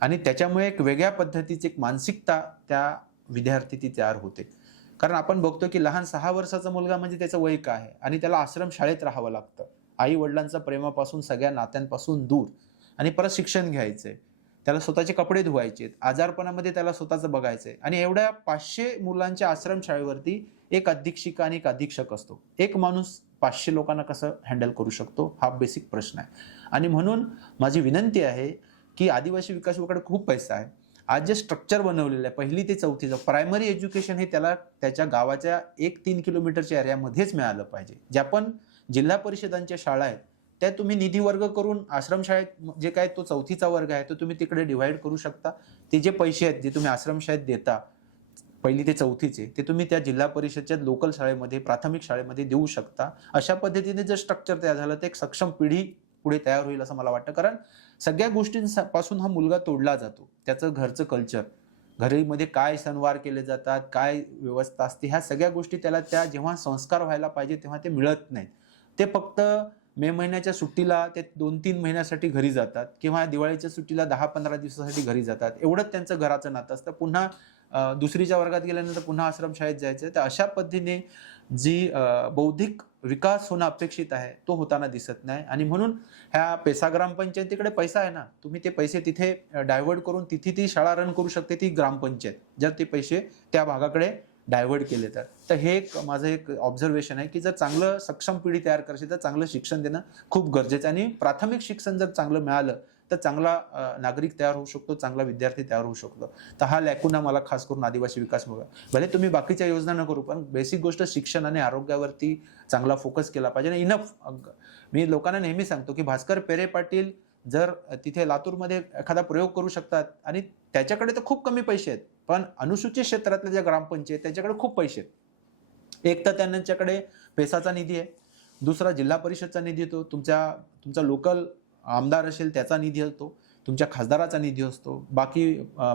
आणि त्याच्यामुळे एक वेगळ्या पद्धतीची एक मानसिकता त्या विद्यार्थी ती तयार होते. कारण आपण बघतो की लहान 6 वर्षाचा मुलगा म्हणजे त्याचं वय काय आहे आणि त्याला आश्रम शाळेत राहावं लागतं. आई वडिलांच्या प्रेमापासून, सगळ्या नात्यांपासून दूर, आणि परत शिक्षण घ्यायचंय, त्याला स्वतःचे कपडे धुवायचे, आजारपणामध्ये त्याला स्वतःचं बघायचंय. आणि एवढ्या 500 मुलांच्या आश्रमशाळेवरती एक अधीक्षिका आणि एक अधीक्षक असतो. एक माणूस 500 लोकांना कसं हँडल करू शकतो, हा बेसिक प्रश्न आहे. आणि म्हणून माझी विनंती आहे की आदिवासी विकास विभागाकडे खूप पैसा आहे. आज जे स्ट्रक्चर बनवलेलं आहे 1ली ते 4थीचं प्रायमरी एज्युकेशन हे त्याला त्याच्या गावाच्या 1-3 किलोमीटरच्या एरियामध्येच मिळालं पाहिजे. ज्या पण जिल्हा परिषदांच्या शाळा आहेत त्या तुम्ही निधी वर्ग करून आश्रमशाळेत जे काय तो 4थीचा वर्ग आहे तो तुम्ही तिकडे डिव्हाइड करू शकता. ते जे पैसे आहेत जे तुम्ही आश्रमशाळेत देता 1ली ते 4थीचे, ते तुम्ही त्या जिल्हा परिषदच्या लोकल शाळेमध्ये, प्राथमिक शाळेमध्ये देऊ शकता. अशा पद्धतीने जर स्ट्रक्चर तयार झालं तर एक सक्षम पिढी पुढे तयार होईल असं मला वाटतं. कारण सगळ्या गोष्टींपासून हा मुलगा तोडला जातो. त्याचं घरचं कल्चर, घरीमध्ये काय सणवार केले जातात, काय व्यवस्था असते, ह्या सगळ्या गोष्टी त्याला त्या जेव्हा संस्कार व्हायला पाहिजे तेव्हा ते मिळत नाहीत. ते फक्त मे महिन्याच्या सुट्टीला ते 2-3 महिन्यासाठी घरी जातात किंवा दिवाळीच्या सुट्टीला 10-15 दिवसासाठी घरी जातात. एवढंच त्यांचं घराचं नातं असतं. पुन्हा दुसरीच्या वर्गात गेल्यानंतर पुन्हा आश्रमशाळेत जायचं. तर अशा पद्धतीने जी बौद्धिक विकास होणं अपेक्षित आहे तो होताना दिसत नाही. आणि म्हणून ह्या पेसा ग्रामपंचायतीकडे पैसा आहे ना, तुम्ही ते पैसे तिथे डायव्हर्ट करून तिथे ती शाळा रन करू शकते ती ग्रामपंचायत, जर ते पैसे त्या भागाकडे डायव्हर्ट केले तर. हे एक माझं एक ऑब्झर्वेशन आहे की जर चांगलं सक्षम पिढी तयार करायची तर चांगलं शिक्षण देणं खूप गरजेचं आहे. आणि प्राथमिक शिक्षण जर चांगलं मिळालं तर चांगला नागरिक तयार होऊ शकतो, चांगला विद्यार्थी तयार होऊ शकतो. तर हा लॅकुना मला खास करून आदिवासी विकास विभाग, भले तुम्ही बाकीच्या योजना न करू पण बेसिक गोष्ट शिक्षण आणि आरोग्यावरती चांगला फोकस केला पाहिजे. आणि इनफ, मी लोकांना नेहमी सांगतो की भास्कर पेरे पाटील जर तिथे लातूरमध्ये एखादा प्रयोग करू शकतात, आणि त्याच्याकडे तर खूप कमी पैसे आहेत, पण अनुसूचित क्षेत्रातल्या ज्या ग्रामपंचायत त्याच्याकडे खूप पैसे आहेत. एक तर त्यांच्याकडे पेसाचा निधी आहे, दुसरा जिल्हा परिषदचा निधी येतो, तुमचा लोकल आमदार असेल त्याचा निधी असतो, तुमच्या खासदाराचा निधी असतो, बाकी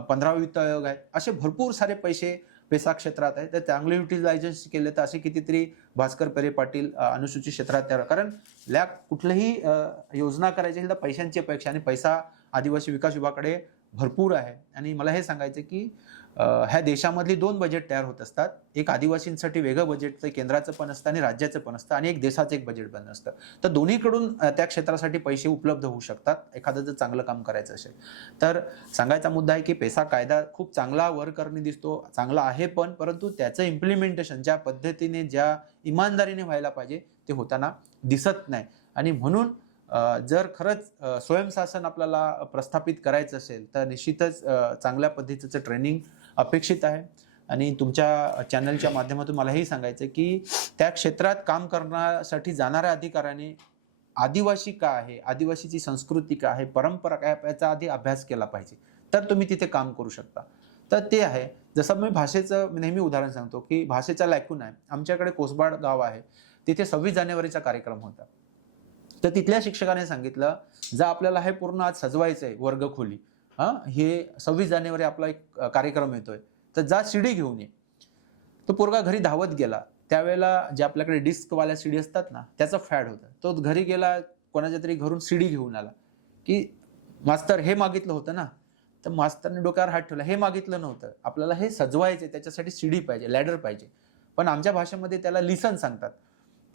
15 वित्त आयोग आहे, असे भरपूर सारे पैसे पेसा क्षेत्रात आहे. तर चांगले युटिलायझेशन केले तर असे कितीतरी भास्कर पेरे पाटील अनुसूचित क्षेत्रात तयार. कारण कुठलीही योजना करायची असेल तर पैशांची अपेक्षा, आणि पैसा आदिवासी विकास विभागाकडे भरपूर आहे. आणि मला हे सांगायचं की ह्या देशामधली 2 बजेट तयार होत असतात. एक आदिवासींसाठी वेगळं बजेट केंद्राचं पण असतं आणि राज्याचं पण असतं, आणि एक देशाचं एक बजेट पण असतं. तर दोन्हीकडून त्या क्षेत्रासाठी पैसे उपलब्ध होऊ शकतात एखादं जर चांगलं काम करायचं असेल तर. सांगायचा मुद्दा आहे की पेसा कायदा खूप चांगला वर्करने दिसतो, चांगला आहे पण, परंतु त्याचं इम्प्लिमेंटेशन ज्या पद्धतीने ज्या इमानदारीने व्हायला पाहिजे ते होताना दिसत नाही. आणि म्हणून जर खरंच स्वयंशासन आपल्याला प्रस्थापित करायचं असेल तर निश्चितच चांगल्या पद्धतीचं ट्रेनिंग अपेक्षित आहे. आणि तुमच्या चॅनलच्या माध्यमातून मला हे सांगायचं की त्या क्षेत्रात काम करण्यासाठी जाणाऱ्या अधिकाऱ्याने आदिवासी काय आहे, आदिवासीची संस्कृती काय आहे, परंपरा काय, याचा आधी अभ्यास केला पाहिजे, तर तुम्ही तिथे काम करू शकता. तर ते आहे. जसं मी भाषेचं नेहमी उदाहरण सांगतो की भाषेचा लॅकून आहे. आमच्याकडे कोसबाड गाव आहे, तिथे 26 जानेवारीचा कार्यक्रम होता. तर तिथल्या शिक्षकाने सांगितलं, जर आपल्याला हे पूर्ण आज सजवायचं आहे वर्गखोली, हे 26 जानेवारी आपला एक कार्यक्रम येतोय, तर जा सीडी घेऊन ये. तो पोरगा घरी धावत गेला. त्यावेळेला जे आपल्याकडे डिस्कवाल्या सीडी असतात ना, त्याचं फॅड होतं. तो घरी गेला, कोणाच्या तरी घरून सीडी घेऊन आला की मास्तर हे मागितलं होतं ना, तर मास्तरने डोक्यावर हात ठेवला, हे मागितलं नव्हतं, आपल्याला हे सजवायचे, त्याच्यासाठी सीडी पाहिजे, लॅडर पाहिजे. पण आमच्या भाषेमध्ये त्याला लिसन सांगतात.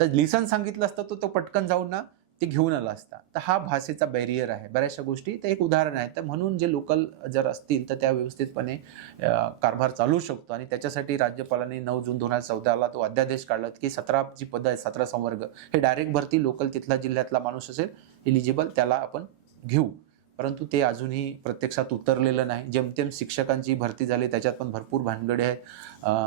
तर लिसन सांगितलं असतं तर तो पटकन जाऊन ना ते घेऊन आला असता. तर हा भाषेचा बॅरियर आहे बऱ्याचशा गोष्टी. तर एक उदाहरण आहे. तर म्हणून जे लोकल जर असतील तर त्या व्यवस्थितपणे कारभार चालू शकतो. आणि त्याच्यासाठी राज्यपालांनी 9 जून 2014ला तो अध्यादेश काढला की 17 जी पदं आहेत, 17 संवर्ग, हे डायरेक्ट भरती लोकल तिथला जिल्ह्यातला माणूस असेल इलिजिबल त्याला आपण घेऊ. परंतु ते अजूनही प्रत्यक्षात उतरलेलं नाही. जेमतेम शिक्षकांची भरती झाली, त्याच्यात पण भरपूर भानगडी आहेत.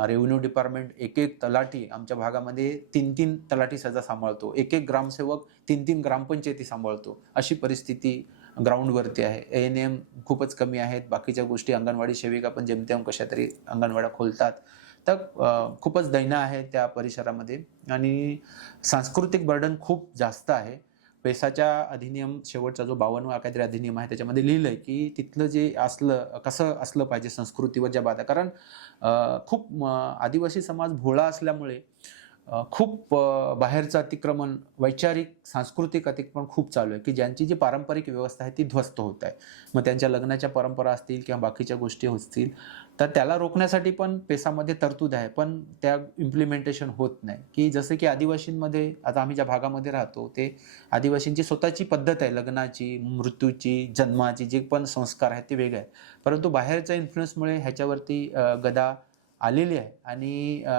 रेव्हेन्यू डिपार्टमेंट एक तलाठी आमच्या भागामध्ये 3-3 तलाठी सजा सांभाळतो, एक ग्रामसेवक 3-3 ग्रामपंचायती सांभाळतो. अशी परिस्थिती ग्राउंडवरती आहे. ANM खूपच कमी आहेत. बाकीच्या गोष्टी अंगणवाडी सेविका पण जेमतेम कशा तरी अंगणवाड्या खोलतात. तर खूपच दैना आहे त्या परिसरामध्ये आणि सांस्कृतिक बर्डन खूप जास्त आहे. पेसाच्या अधिनियम शेवटचा जो 52वा काहीतरी अधिनियम आहे त्याच्यामध्ये लिहिलंय की तिथलं जे असलं कसं असलं पाहिजे संस्कृतीवर ज्या बाधा, कारण खूप आदिवासी समाज भोळा असल्यामुळे खूप बाहेरचं अतिक्रमण, वैचारिक सांस्कृतिक अतिक्रमण खूप चालू आहे की ज्यांची जी पारंपरिक व्यवस्था आहे ती ध्वस्त होत आहे. मग त्यांच्या लग्नाच्या परंपरा असतील किंवा बाकीच्या गोष्टी असतील तर त्याला रोखण्यासाठी पण पेसामध्ये तरतूद आहे, पण त्या इम्प्लिमेंटेशन होत नाही. की जसं की आदिवासींमध्ये आता आम्ही ज्या भागामध्ये राहतो ते आदिवासींची स्वतःची पद्धत आहे लग्नाची, मृत्यूची, जन्माची, जे पण संस्कार आहेत ते वेगळे आहेत. परंतु बाहेरच्या इन्फ्लुएन्समुळे ह्याच्यावरती गदा आलेली आहे आणि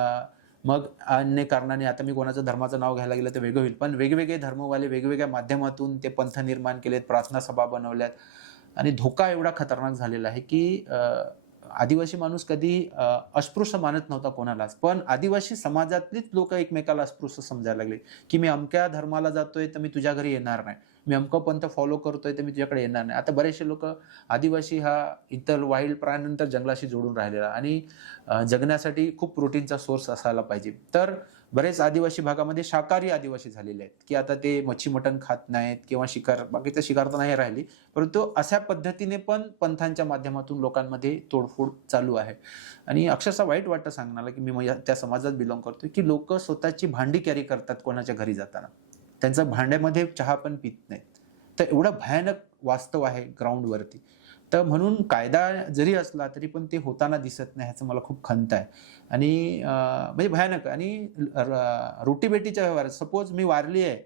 मग अन्य कारणाने, आता मी कोणाचं धर्माचं नाव घ्यायला गेलं तर वेगळं होईल, पण वेगवेगळे धर्मवाले वेगवेगळ्या माध्यमातून ते पंथ निर्माण केलेत, प्रार्थना सभा बनवल्यात आणि धोका एवढा खतरनाक झालेला आहे की आदिवासी माणूस कधी अस्पृश्य मानत नव्हता कोणालाच, पण आदिवासी समाजातलीच लोक एकमेकाला अस्पृश्य समजायला लागले की मी अमक्या धर्माला जातोय तर मी तुझ्या घरी येणार नाही, मी अमकं पंथ फॉलो करतोय तर मी तुझ्याकडे येणार नाही. आता बरेचसे लोक आदिवासी हा इतर वाईल्ड प्राण्यांनंतर जंगलाशी जोडून राहिलेला आणि जगण्यासाठी खूप प्रोटीनचा सोर्स असायला पाहिजे. तर बरेच आदिवासी भागामध्ये शाकाहारी आदिवासी झालेले आहेत की आता ते मच्छी मटण खात नाहीत किंवा शिकार, बाकीचं शिकार तर नाही राहिली, परंतु अशा पद्धतीने पण पंथांच्या माध्यमातून लोकांमध्ये तोडफोड चालू आहे. आणि अक्षरशः वाईट वाटतं सांगण्याला की मी त्या समाजात बिलॉंग करतोय की लोक स्वतःची भांडी कॅरी करतात कोणाच्या घरी जाताना, त्यांचं भांड्यामध्ये चहा पण पित नाहीत. तर एवढं भयानक वास्तव आहे ग्राउंडवरती. तर म्हणून कायदा जरी असला तरी पण ते होताना दिसत नाही, ह्याचं मला खूप खंत आहे. आणि म्हणजे भयानक. आणि रोटीबेटीच्या व्यवहार, सपोज मी वारली आहे,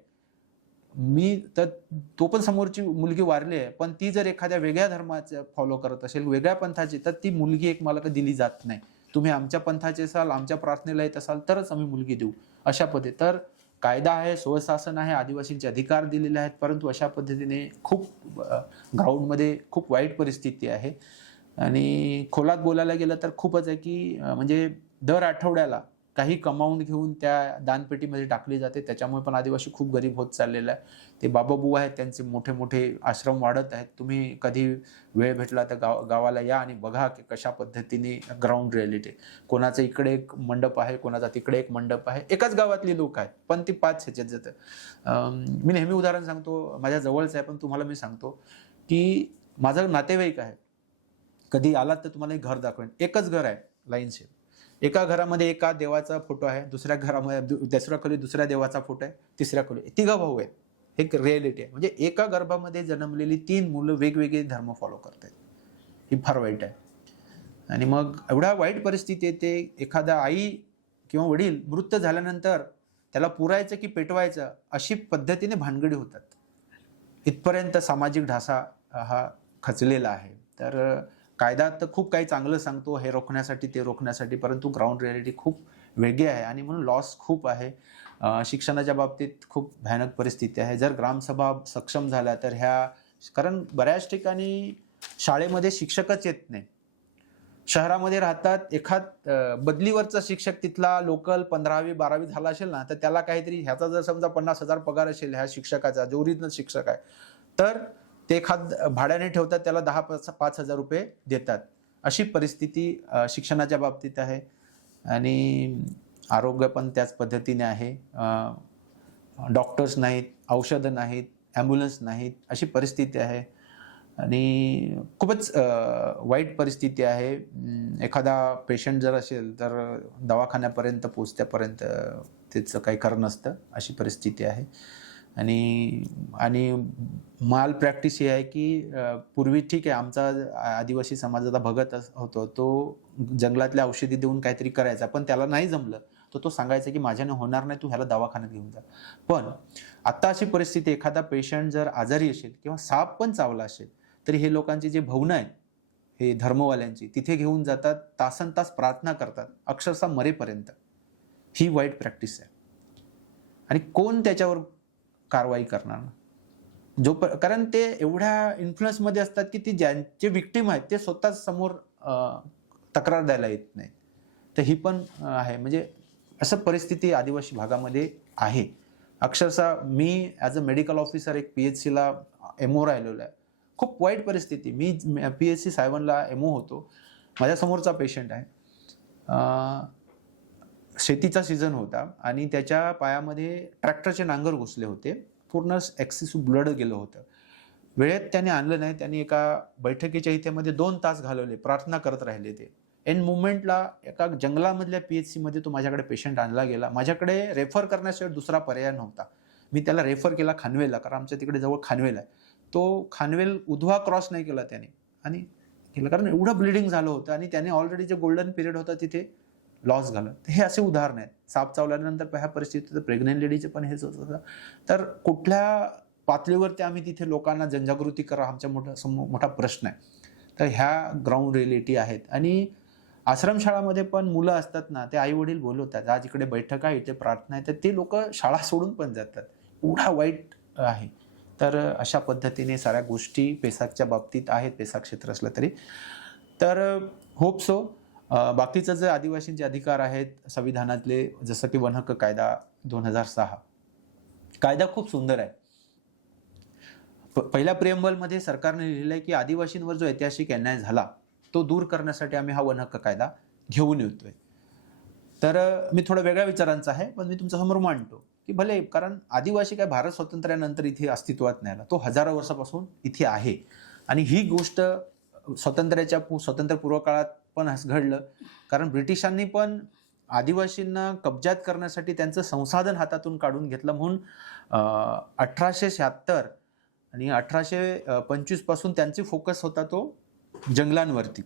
मी तर तो पण समोरची मुलगी वारली आहे, पण ती जर एखाद्या वेगळ्या धर्माचं फॉलो करत असेल, वेगळ्या पंथाची, तर ती मुलगी एक मला दिली जात नाही. तुम्ही आमच्या पंथाचे असाल, आमच्या प्रार्थनेला येत असाल तरच आम्ही मुलगी देऊ, अशा पद्धती. तर कायदा आहे, स्वशासन आहे, आदिवासींचे अधिकार दिलेले आहेत, परंतु अशा पद्धतीने खूप ग्राउंडमध्ये खूप वाईट परिस्थिती आहे. आणि खोलात बोलायला गेलं तर खूपच आहे की म्हणजे दर आठवड्याला काही कमावून घेऊन त्या दानपेटीमध्ये टाकली जाते, त्याच्यामुळे पण आदिवासी खूप गरीब होत चाललेला आहे. ते बाबाबुवा आहेत, त्यांचे मोठे मोठे आश्रम वाढत आहेत. तुम्ही कधी वेळ भेटला तर गावाला या आणि बघा की कशा पद्धतीने ग्राउंड रियालिटी, कोणाचा इकडे एक मंडप आहे, कोणाचा तिकडे एक मंडप आहे, एकाच गावातली लोक आहेत पण ती 5 ह्याच्यात जातं. मी नेहमी उदाहरण सांगतो, माझ्या जवळच आहे पण तुम्हाला मी सांगतो की माझं नातेवाईक आहे, कधी आलात तर तुम्हाला एक घर दाखवेन. एकच घर आहे लाईन शेप, एका घरामध्ये एका देवाचा फोटो आहे, दुसऱ्या घरामध्ये दुसऱ्या खोली दुसऱ्या देवाचा फोटो आहे, तिसऱ्या खोली 3 भाऊ आहेत. हे रिॲलिटी आहे. म्हणजे एका गर्भामध्ये जन्मलेली 3 मुलं वेगवेगळे धर्म फॉलो करतात. ही फार वाईट आहे. आणि मग एवढ्या वाईट परिस्थिती येते, एखादा आई किंवा वडील मृत झाल्यानंतर त्याला पुरायचं की पेटवायचं अशी पद्धतीने भानगडी होतात. इथपर्यंत सामाजिक ढासा हा खचलेला आहे. तर कायदा तर खूप काही चांगलं सांगतो हे रोखण्यासाठी ते रोखण्यासाठी, परंतु ग्राउंड रियालिटी खूप वेगळी आहे आणि म्हणून लॉस खूप आहे. शिक्षणाच्या बाबतीत खूप भयानक परिस्थिती आहे. जर ग्रामसभा सक्षम झाल्या तर कारण बऱ्याच ठिकाणी शाळेमध्ये शिक्षकच येत नाही. शहरामध्ये राहतात, एखाद बदलीवरचा शिक्षक तिथला लोकल 15वी 12वी झाला असेल ना, तर त्याला काहीतरी, ह्याचा जर समजा 50,000 पगार असेल ह्या शिक्षकाचा, जो ओरिजिनल शिक्षक आहे, तर ते एखाद भाड्याने ठेवतात, त्याला 10-5 हजार रुपये देतात. अशी परिस्थिती शिक्षणाच्या बाबतीत आहे. आणि आरोग्य पण त्याच पद्धतीने आहे. डॉक्टर्स नाहीत, औषधं नाहीत, ॲम्ब्युलन्स नाहीत, अशी परिस्थिती आहे. आणि खूपच वाईट परिस्थिती आहे. एखादा पेशंट जर असेल तर दवाखान्यापर्यंत पोचण्यापर्यंत त्याचं काही खरं नसतं, अशी परिस्थिती आहे. आणि माल प्रॅक्टिस ही आहे की पूर्वी ठीक आहे, आमचा आदिवासी समाजाचा भगत होतो, तो जंगलातल्या औषधी देऊन काहीतरी करायचा, पण त्याला नाही जमलं तर तो सांगायचा की माझ्याने होणार नाही, तू ह्याला दवाखान्यात घेऊन जा. पण आता अशी परिस्थिती, एखादा पेशंट जर आजारी असेल किंवा साप पण चावला असेल तरी हे लोकांची जे भवनं आहेत, हे धर्मवाल्यांची, तिथे घेऊन जातात, तासन तास प्रार्थना करतात, अक्षरशः मरेपर्यंत. ही वाईट प्रॅक्टिस आहे आणि कोण त्याच्यावर कारवाई करणार? कारण ते एवढ्या इन्फ्लुअन्समध्ये असतात की ती ज्यांचे विक्टीम आहेत ते स्वतःच समोर तक्रार द्यायला येत नाही. तर ही पण आहे. म्हणजे असं परिस्थिती आदिवासी भागामध्ये आहे. अक्षरशः मी ॲज अ मेडिकल ऑफिसर एक PHC ला MO राहिलेलो आहे. खूप वाईट परिस्थिती. मी PHC 7ला MO होतो. माझ्यासमोरचा पेशंट आहे. शेतीचा सीझन होता आणि त्याच्या पायामध्ये ट्रॅक्टरचे नांगर घुसले होते. पूर्ण एक्सेसिव्ह ब्लड गेलं होतं. वेळेत त्याने आणलं नाही. त्यांनी एका बैठकीच्या इथे 2 तास घालवले. प्रार्थना करत राहिले ते. एंड मुवमेंटला एका जंगलामधल्या PHC मध्ये तो माझ्याकडे पेशंट आणला गेला. माझ्याकडे रेफर करण्याशिवाय दुसरा पर्याय नव्हता. मी त्याला रेफर केला खानवेलला, कारण आमच्या तिकडे जवळ खानवेल आहे. तो खानवेल उधवा क्रॉस नाही केला त्याने आणि केलं, कारण एवढं ब्लिडिंग झालं होतं आणि त्याने ऑलरेडी जे गोल्डन पिरियड होता तिथे लॉस झालं. हे असे उदाहरण आहेत. साप चावल्यानंतर ह्या परिस्थितीत प्रेग्नेंट लेडीचे पण हेच होत होतं. तर कुठल्या पातळीवरती आम्ही तिथे लोकांना जनजागृती करा, आमचा मोठा प्रश्न आहे. तर ह्या ग्राउंड रिॲलिटी आहेत. आणि आश्रमशाळामध्ये पण मुलं असतात ना, ते आई वडील बोलवतात, आज इकडे बैठक आहे, इथे प्रार्थना आहे, तर ते लोक शाळा सोडून पण जातात. एवढा वाईट आहे. तर अशा पद्धतीने साऱ्या गोष्टी पेसाच्या बाबतीत आहेत, पेसा क्षेत्र असलं तरी. तर होप सो बाकीचं जे आदिवासींचे अधिकार आहेत संविधानातले, जसं की वन हक्क कायदा 2006, कायदा खूप सुंदर आहे. पहिल्या प्रिएम्बलमध्ये सरकारने लिहिलं आहे की आदिवासींवर जो ऐतिहासिक अन्याय झाला तो दूर करण्यासाठी आम्ही हा वन हक्क कायदा घेऊन येतोय. तर मी थोडं वेगळ्या विचारांचा आहे, पण मी तुमच्यासमोर मांडतो की भले, कारण आदिवासी काय भारत स्वातंत्र्यानंतर इथे अस्तित्वात नाही आला, तो हजारो वर्षापासून इथे आहे. आणि ही गोष्ट स्वातंत्र्यपूर्व काळात पण घडलं, कारण ब्रिटिशांनी पण आदिवासींना कब्जात करण्यासाठी त्यांचं संसाधन हातातून काढून घेतलं. म्हणून 1876 आणि 1825 पासून त्यांची फोकस होता तो जंगलांवरती.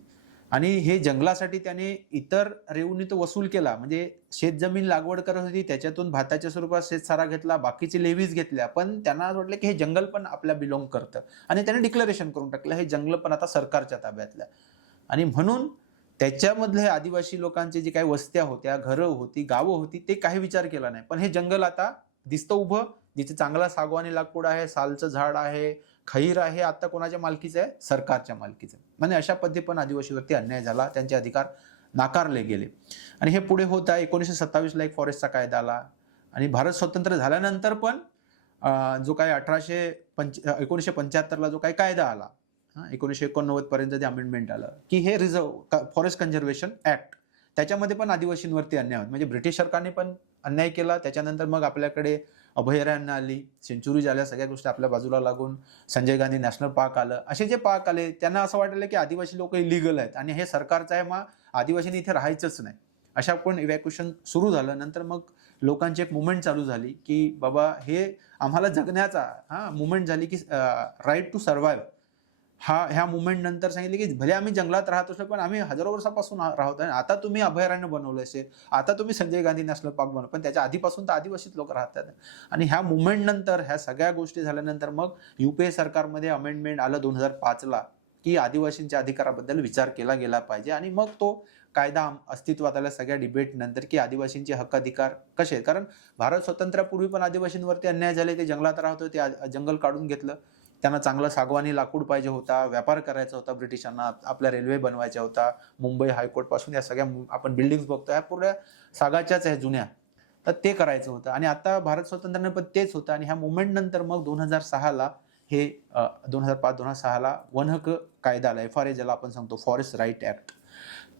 आणि हे जंगलासाठी त्याने इतर रेव्हन्यू तो वसूल केला. म्हणजे शेतजमीन लागवड करत होती, त्याच्यातून भाताच्या स्वरूपात शेतसारा घेतला, बाकीचे लेवीज घेतल्या, पण त्यांना वाटलं की हे जंगल पण आपल्या बिलॉंग करतं आणि त्याने डिक्लेरेशन करून टाकलं हे जंगल पण आता सरकारच्या ताब्यातल्या. आणि म्हणून त्याच्यामधले आदिवासी लोकांचे जे काही वस्त्या होत्या, घरं होती, गावं होती, ते काही विचार केला नाही. पण हे जंगल आता दिसतं उभं, जिथे चांगला सागवानी लाकूड आहे, सालचं झाड आहे, खैर आहे, आता कोणाच्या मालकीचं आहे? सरकारच्या मालकीचं. म्हणजे अशा पद्धतीने अन्यायवरती अन्याय झाला, त्यांचे अधिकार नाकारले गेले. आणि हे पुढे होत आहे. 1927ला एक फॉरेस्टचा कायदा आला. आणि भारत स्वतंत्र झाल्यानंतर पण जो काही 1975ला जो काही कायदा आला, 1989 पर्यंत ते अमेंडमेंट आलं की हे रिझर्व फॉरेस्ट कन्झर्वेशन ऍक्ट, त्याच्यामध्ये पण आदिवासींवरती अन्याय होत. म्हणजे ब्रिटिश सरकारने पण अन्याय केला. त्याच्यानंतर मग आपल्याकडे अभयारण्य आली, सेंच्युरीज आल्या, सगळ्या गोष्टी आपल्या बाजूला लागून संजय गांधी नॅशनल पार्क आलं. असे जे पार्क आले त्यांना असं वाटलं की आदिवासी लोक इलिगल आहेत आणि हे सरकारचं आहे, मग आदिवासींनी इथे राहायचंच नाही. अशा पण इव्हॅक्युएशन सुरू झालं. नंतर मग लोकांची एक मुवमेंट चालू झाली की बाबा हे आम्हाला जगण्याचा मुवमेंट झाली की राईट टू सर्व्हाइव्ह. ह्या मुवमेंट नंतर सांगितले की भले आम्ही जंगलात राहत असलो पण आम्ही हजारो वर्षापासून राहतो आहे. आता तुम्ही अभयारण्य बनवलं असेल, आता तुम्ही संजय गांधी नॅशनल पार्क बनवलं, पण त्याच्या आधीपासून तर आदिवासीच लोक राहतात. आणि ह्या मुवमेंट नंतर, ह्या सगळ्या गोष्टी झाल्यानंतर मग UPA सरकारमध्ये अमेंडमेंट आलं 2005ला की आदिवासींच्या अधिकाराबद्दल विचार केला गेला पाहिजे. आणि मग तो कायदा अस्तित्वात आला सगळ्या डिबेट नंतर की आदिवासींचे हक्क अधिकार कसे आहेत. कारण भारत स्वातंत्र्यापूर्वी पण आदिवासींवरती अन्याय झाले. ते जंगलात राहत होते, जंगल काढून घेतलं. त्यांना चांगलं सागवानी लाकूड पाहिजे होता, व्यापार करायचा होता ब्रिटिशांना, आपल्या रेल्वे बनवायच्या होता, मुंबई हायकोर्ट पासून या सगळ्या आपण बिल्डिंग्स बघतो ह्या पूर्ण सागाच्याच आहे जुन्या, तर ते करायचं होतं. आणि आता भारत स्वातंत्र्याने पण तेच होतं. आणि ह्या मुवमेंट नंतर मग 2006ला हे 2005-2006ला वन हक्क कायदा आला, FRA ज्याला आपण सांगतो, फॉरेस्ट राईट ऍक्ट.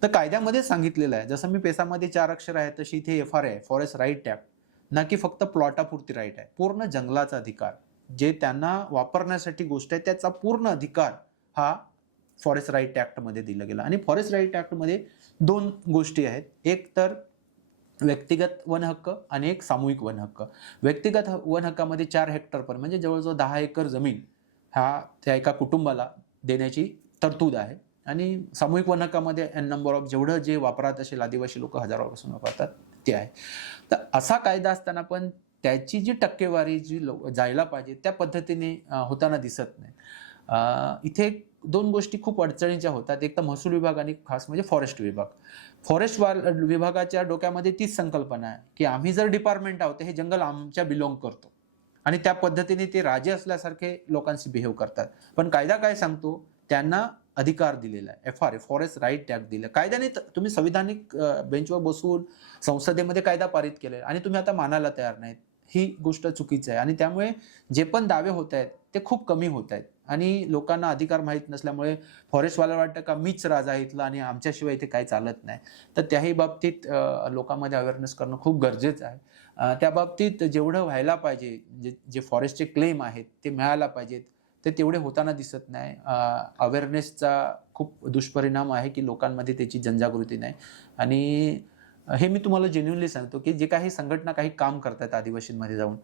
तर कायद्यामध्ये सांगितलेलं आहे, जसं मी पेसामध्ये 4 अक्षर आहे तशी इथे FRA आहे, फॉरेस्ट राईट ऍक्ट, ना की फक्त प्लॉटापुरती राईट आहे. पूर्ण जंगलाचा अधिकार जे त्यांना वापरण्यासाठी गोष्ट आहे त्याचा पूर्ण अधिकार हा फॉरेस्ट राईट ऍक्टमध्ये दिला गेला. आणि फॉरेस्ट राईट ऍक्टमध्ये 2 गोष्टी आहेत, एक तर व्यक्तिगत वन हक्क आणि एक सामूहिक वन हक्क. व्यक्तिगत वन हक्कामध्ये 4 हेक्टर पण म्हणजे जवळजवळ 10 एकर जमीन त्या एका कुटुंबाला देण्याची तरतूद आहे. आणि सामूहिक वन हक्कामध्ये नंबर ऑफ जेवढं जे वापरात असेल आदिवासी लोक हजारोपासून वापरतात ते आहे. तर असा कायदा असताना पण त्याची जी टक्केवारी जी जायला पाहिजे त्या पद्धतीने होताना दिसत नाही. इथे 2 गोष्टी खूप अडचणीच्या होतात, एक तर महसूल विभाग आणि खास म्हणजे फॉरेस्ट विभाग. फॉरेस्ट विभागाच्या डोक्यामध्ये तीच संकल्पना आहे की आम्ही जर डिपार्टमेंट आहोत हे जंगल आमच्या बिलॉंग करतो आणि त्या पद्धतीने ते राजे असल्यासारखे लोकांशी बिहेव करतात. पण कायदा काय सांगतो, त्यांना अधिकार दिलेला आहे, FRA फॉरेस्ट राईट ॲक्ट दिलं कायद्याने. तुम्ही संविधानिक बेंचवर बसून संसदेमध्ये कायदा पारित केले आणि तुम्ही आता मानायला तयार नाहीत, ही गोष्ट चुकीची आहे. आणि त्यामुळे जे पण दावे होत आहेत ते खूप कमी होत आहेत आणि लोकांना अधिकार माहीत नसल्यामुळे फॉरेस्टवाला वाटतं का मीच राजा आहे इथला आणि आमच्याशिवाय इथे काही चालत नाही. तर त्याही बाबतीत लोकांमध्ये अवेअरनेस करणं खूप गरजेचं आहे. त्या बाबतीत जेवढं व्हायला पाहिजे, जे फॉरेस्टचे क्लेम आहेत ते मिळायला पाहिजेत, ते तेवढे होताना दिसत नाही. अवेअरनेसचा खूप दुष्परिणाम आहे की लोकांमध्ये त्याची जनजागृती नाही. आणि हे मी तुम्हाला जेन्युइनली सांगतो की जे काही संघटना काही काम करतात आदिवासींमध्ये जाऊन,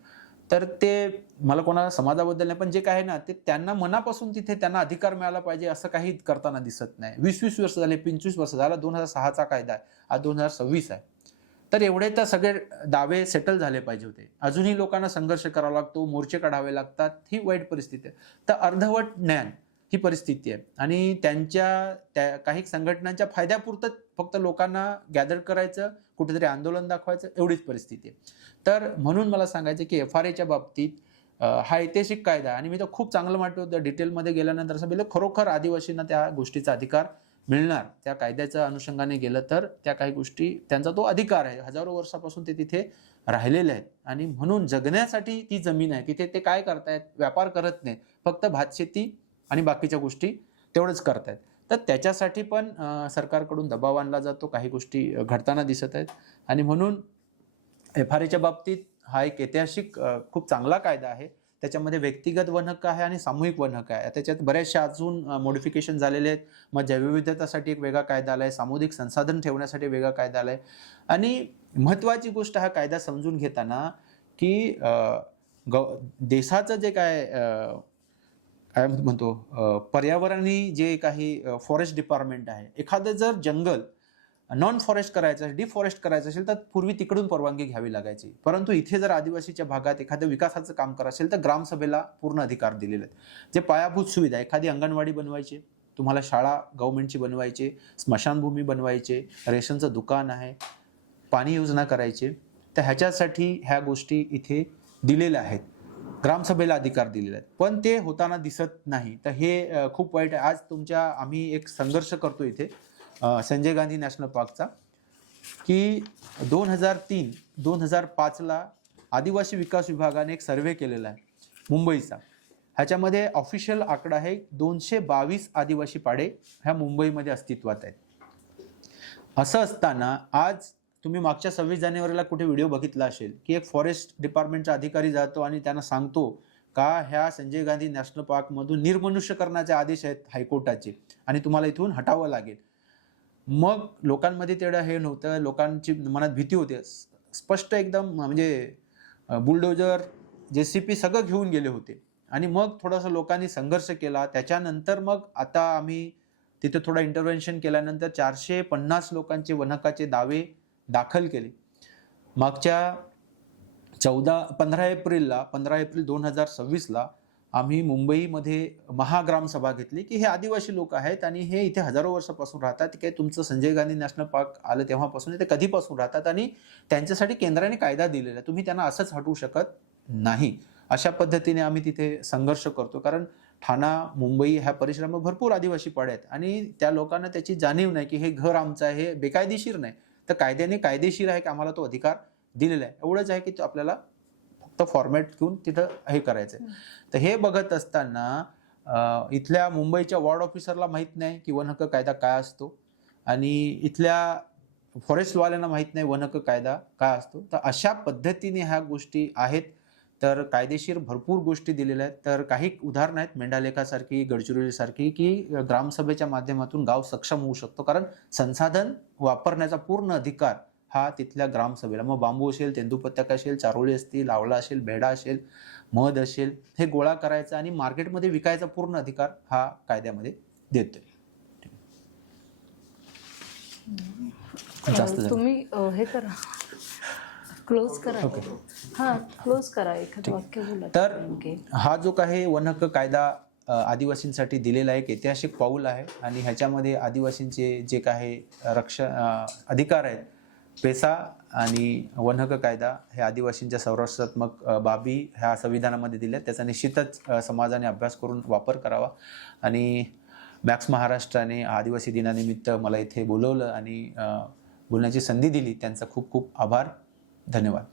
तर ते मला कोणाला समाजाबद्दल नाही, पण जे काही ना ते त्यांना मनापासून तिथे त्यांना अधिकार मिळाला पाहिजे असं काही करताना दिसत नाही. 20-20 वर्ष झाले, 25 वर्ष झाला, 2006चा कायदा आहे, आज 2026 आहे. तर एवढे तर सगळे दावे सेटल झाले पाहिजे होते. अजूनही लोकांना संघर्ष करावा लागतो, मोर्चे काढावे लागतात, ही वाईट परिस्थिती आहे. तर अर्धवट ज्ञान ही परिस्थिती आहे आणि त्या काही संघटनांच्या फायद्यापुरतं फक्त लोकांना गॅदर करायचं, कुठेतरी आंदोलन दाखवायचं, एवढीच परिस्थिती आहे. तर म्हणून मला सांगायचं की FRAच्या बाबतीत हा ऐतिहासिक कायदा, आणि मी तर खूप चांगलं वाटतं डिटेलमध्ये गेल्यानंतर असं बोललं खरोखर आदिवासींना त्या गोष्टीचा अधिकार मिळणार. त्या कायद्याच्या अनुषंगाने गेलं तर त्या काही गोष्टी त्यांचा तो अधिकार आहे, हजारो वर्षापासून ते तिथे राहिलेले आहेत आणि म्हणून जगण्यासाठी ती जमीन आहे. तिथे ते काय करतायत, व्यापार करत नाही, फक्त भातशेती आणि बाकीच्या गोष्टी तेवढंच करतायत. तर त्याच्यासाठी पण सरकारकडून दबाव आणला जातो, काही गोष्टी घडताना दिसत आहेत. आणि म्हणून FRAच्या बाबतीत हा एक ऐतिहासिक खूप चांगला कायदा आहे. त्याच्यामध्ये व्यक्तिगत वनहक्क आहे आणि सामूहिक वनहक्क आहे. त्याच्यात बऱ्याचशा अजून मॉडिफिकेशन झालेले आहेत. मग जैवविविधतेसाठी एक वेगळा कायदा आला आहे, सामुदायिक संसाधन ठेवण्यासाठी वेगळा कायदा आला आहे. आणि महत्त्वाची गोष्ट हा कायदा समजून घेताना की देशाचं जे काय म्हणतो पर्यावरणी जे काही फॉरेस्ट डिपार्टमेंट आहे, एखादं जर जंगल नॉन फॉरेस्ट करायचं, डिफॉरेस्ट करायचं असेल तर पूर्वी तिकडून परवानगी घ्यावी लागायची. परंतु इथे जर आदिवासीच्या भागात एखाद्या विकासाचं काम करायचं असेल तर ग्रामसभेला पूर्ण अधिकार दिलेले आहेत. जे पायाभूत सुविधा, एखादी अंगणवाडी बनवायची, तुम्हाला शाळा गव्हर्नमेंटची बनवायची, स्मशानभूमी बनवायचे, रेशनचं दुकान आहे, पाणी योजना करायची, तर ह्याच्यासाठी ह्या गोष्टी इथे दिलेल्या आहेत, ग्रामसभेला अधिकार दिलेले आहेत. पण ते होताना दिसत नाही. तर हे खूप वाईट आहे. आज आम्ही एक संघर्ष करतो इथे संजय गांधी नॅशनल पार्कचा, की 2003-2005ला आदिवासी विकास विभागाने एक सर्वे केलेला आहे मुंबईचा. ह्याच्यामध्ये ऑफिशियल आकडा आहे 222 आदिवासी पाडे ह्या मुंबईमध्ये अस्तित्वात आहेत. असं असताना आज तुम्ही मागच्या 26 जानेवारीला कुठे व्हिडिओ बघितला असेल की एक फॉरेस्ट डिपार्टमेंटचा अधिकारी जातो आणि त्यांना सांगतो का ह्या संजय गांधी नॅशनल पार्कमधून निर्मनुष्यकरणाचे आदेश आहेत हायकोर्टाचे आणि तुम्हाला इथून हटावं लागेल. मग लोकांमध्ये तेवढं हे नव्हतं, लोकांची मनात भीती होती. स्पष्ट एकदम म्हणजे बुलडोजर, JCP सगळं घेऊन गेले होते. आणि मग थोडासा लोकांनी संघर्ष केला. त्याच्यानंतर मग आता आम्ही तिथे थोडा इंटरव्हेन्शन केल्यानंतर 450 लोकांचे वनहक्काचे दावे दाखल केले. मागच्या 15 एप्रिल 2026ला आम्ही मुंबईमध्ये महाग्रामसभा घेतली की हे आदिवासी लोक आहेत आणि हे इथे हजारो वर्षापासून राहतात. काय तुमचं संजय गांधी नॅशनल पार्क आलं तेव्हापासून, ते कधीपासून राहतात आणि त्यांच्यासाठी केंद्राने कायदा दिलेला आहे, तुम्ही त्यांना असंच हटवू शकत नाही. अशा पद्धतीने आम्ही तिथे संघर्ष करतो. कारण ठाणा, मुंबई ह्या परिसरामध्ये भरपूर आदिवासी पाडे आहेत आणि त्या लोकांना त्याची जाणीव नाही की हे घर आमचं आहे, हे बेकायदेशीर नाही, तर कायद्याने कायदेशीर आहे की आम्हाला तो अधिकार दिलेला आहे. एवढंच आहे की तो आपल्याला फक्त फॉर्मॅट घेऊन तिथं हे करायचं आहे. तर हे बघत असताना इथल्या मुंबईच्या वॉर्ड ऑफिसरला माहीत नाही की वनहक्क कायदा काय असतो आणि इथल्या फॉरेस्टवाल्यांना माहीत नाही वनहक्क कायदा काय असतो. तर अशा पद्धतीने ह्या गोष्टी आहेत. तर कायदेशीर भरपूर गोष्टी दिलेल्या आहेत. तर काही उदाहरणं आहेत, मेंढालेखासारखी, गडचिरोलीसारखी, की ग्रामसभेच्या माध्यमातून गाव सक्षम होऊ शकतो. कारण संसाधन वापरण्याचा पूर्ण अधिकार हा तिथल्या ग्रामसभेला, मग बांबू असेल, तेंदूपत्तक असेल, चारोळी असतील, आवळा असेल, भेडा असेल, मध असेल, हे गोळा करायचा आणि मार्केटमध्ये विकायचा पूर्ण अधिकार हा कायद्यामध्ये देतोय. तुम्ही हे करा, क्लोज करा. हां, क्लोज करा, एखादं वाक्य बोला. तर हा जो काही वनहक्क कायदा आदिवासींसाठी दिलेला एक ऐतिहासिक पाऊल आहे आणि ह्याच्यामध्ये आदिवासींचे जे काही अधिकार आहेत पेसा आणि वनहक्क कायदा हे आदिवासींच्या संरक्षणात्मक बाबी ह्या संविधानामध्ये दिल्या, त्याचा निश्चितच समाजाने अभ्यास करून वापर करावा. आणि मॅक्स महाराष्ट्राने आदिवासी दिनानिमित्त मला इथे बोलवलं आणि बोलण्याची संधी दिली, त्यांचा खूप खूप आभार. धन्यवाद.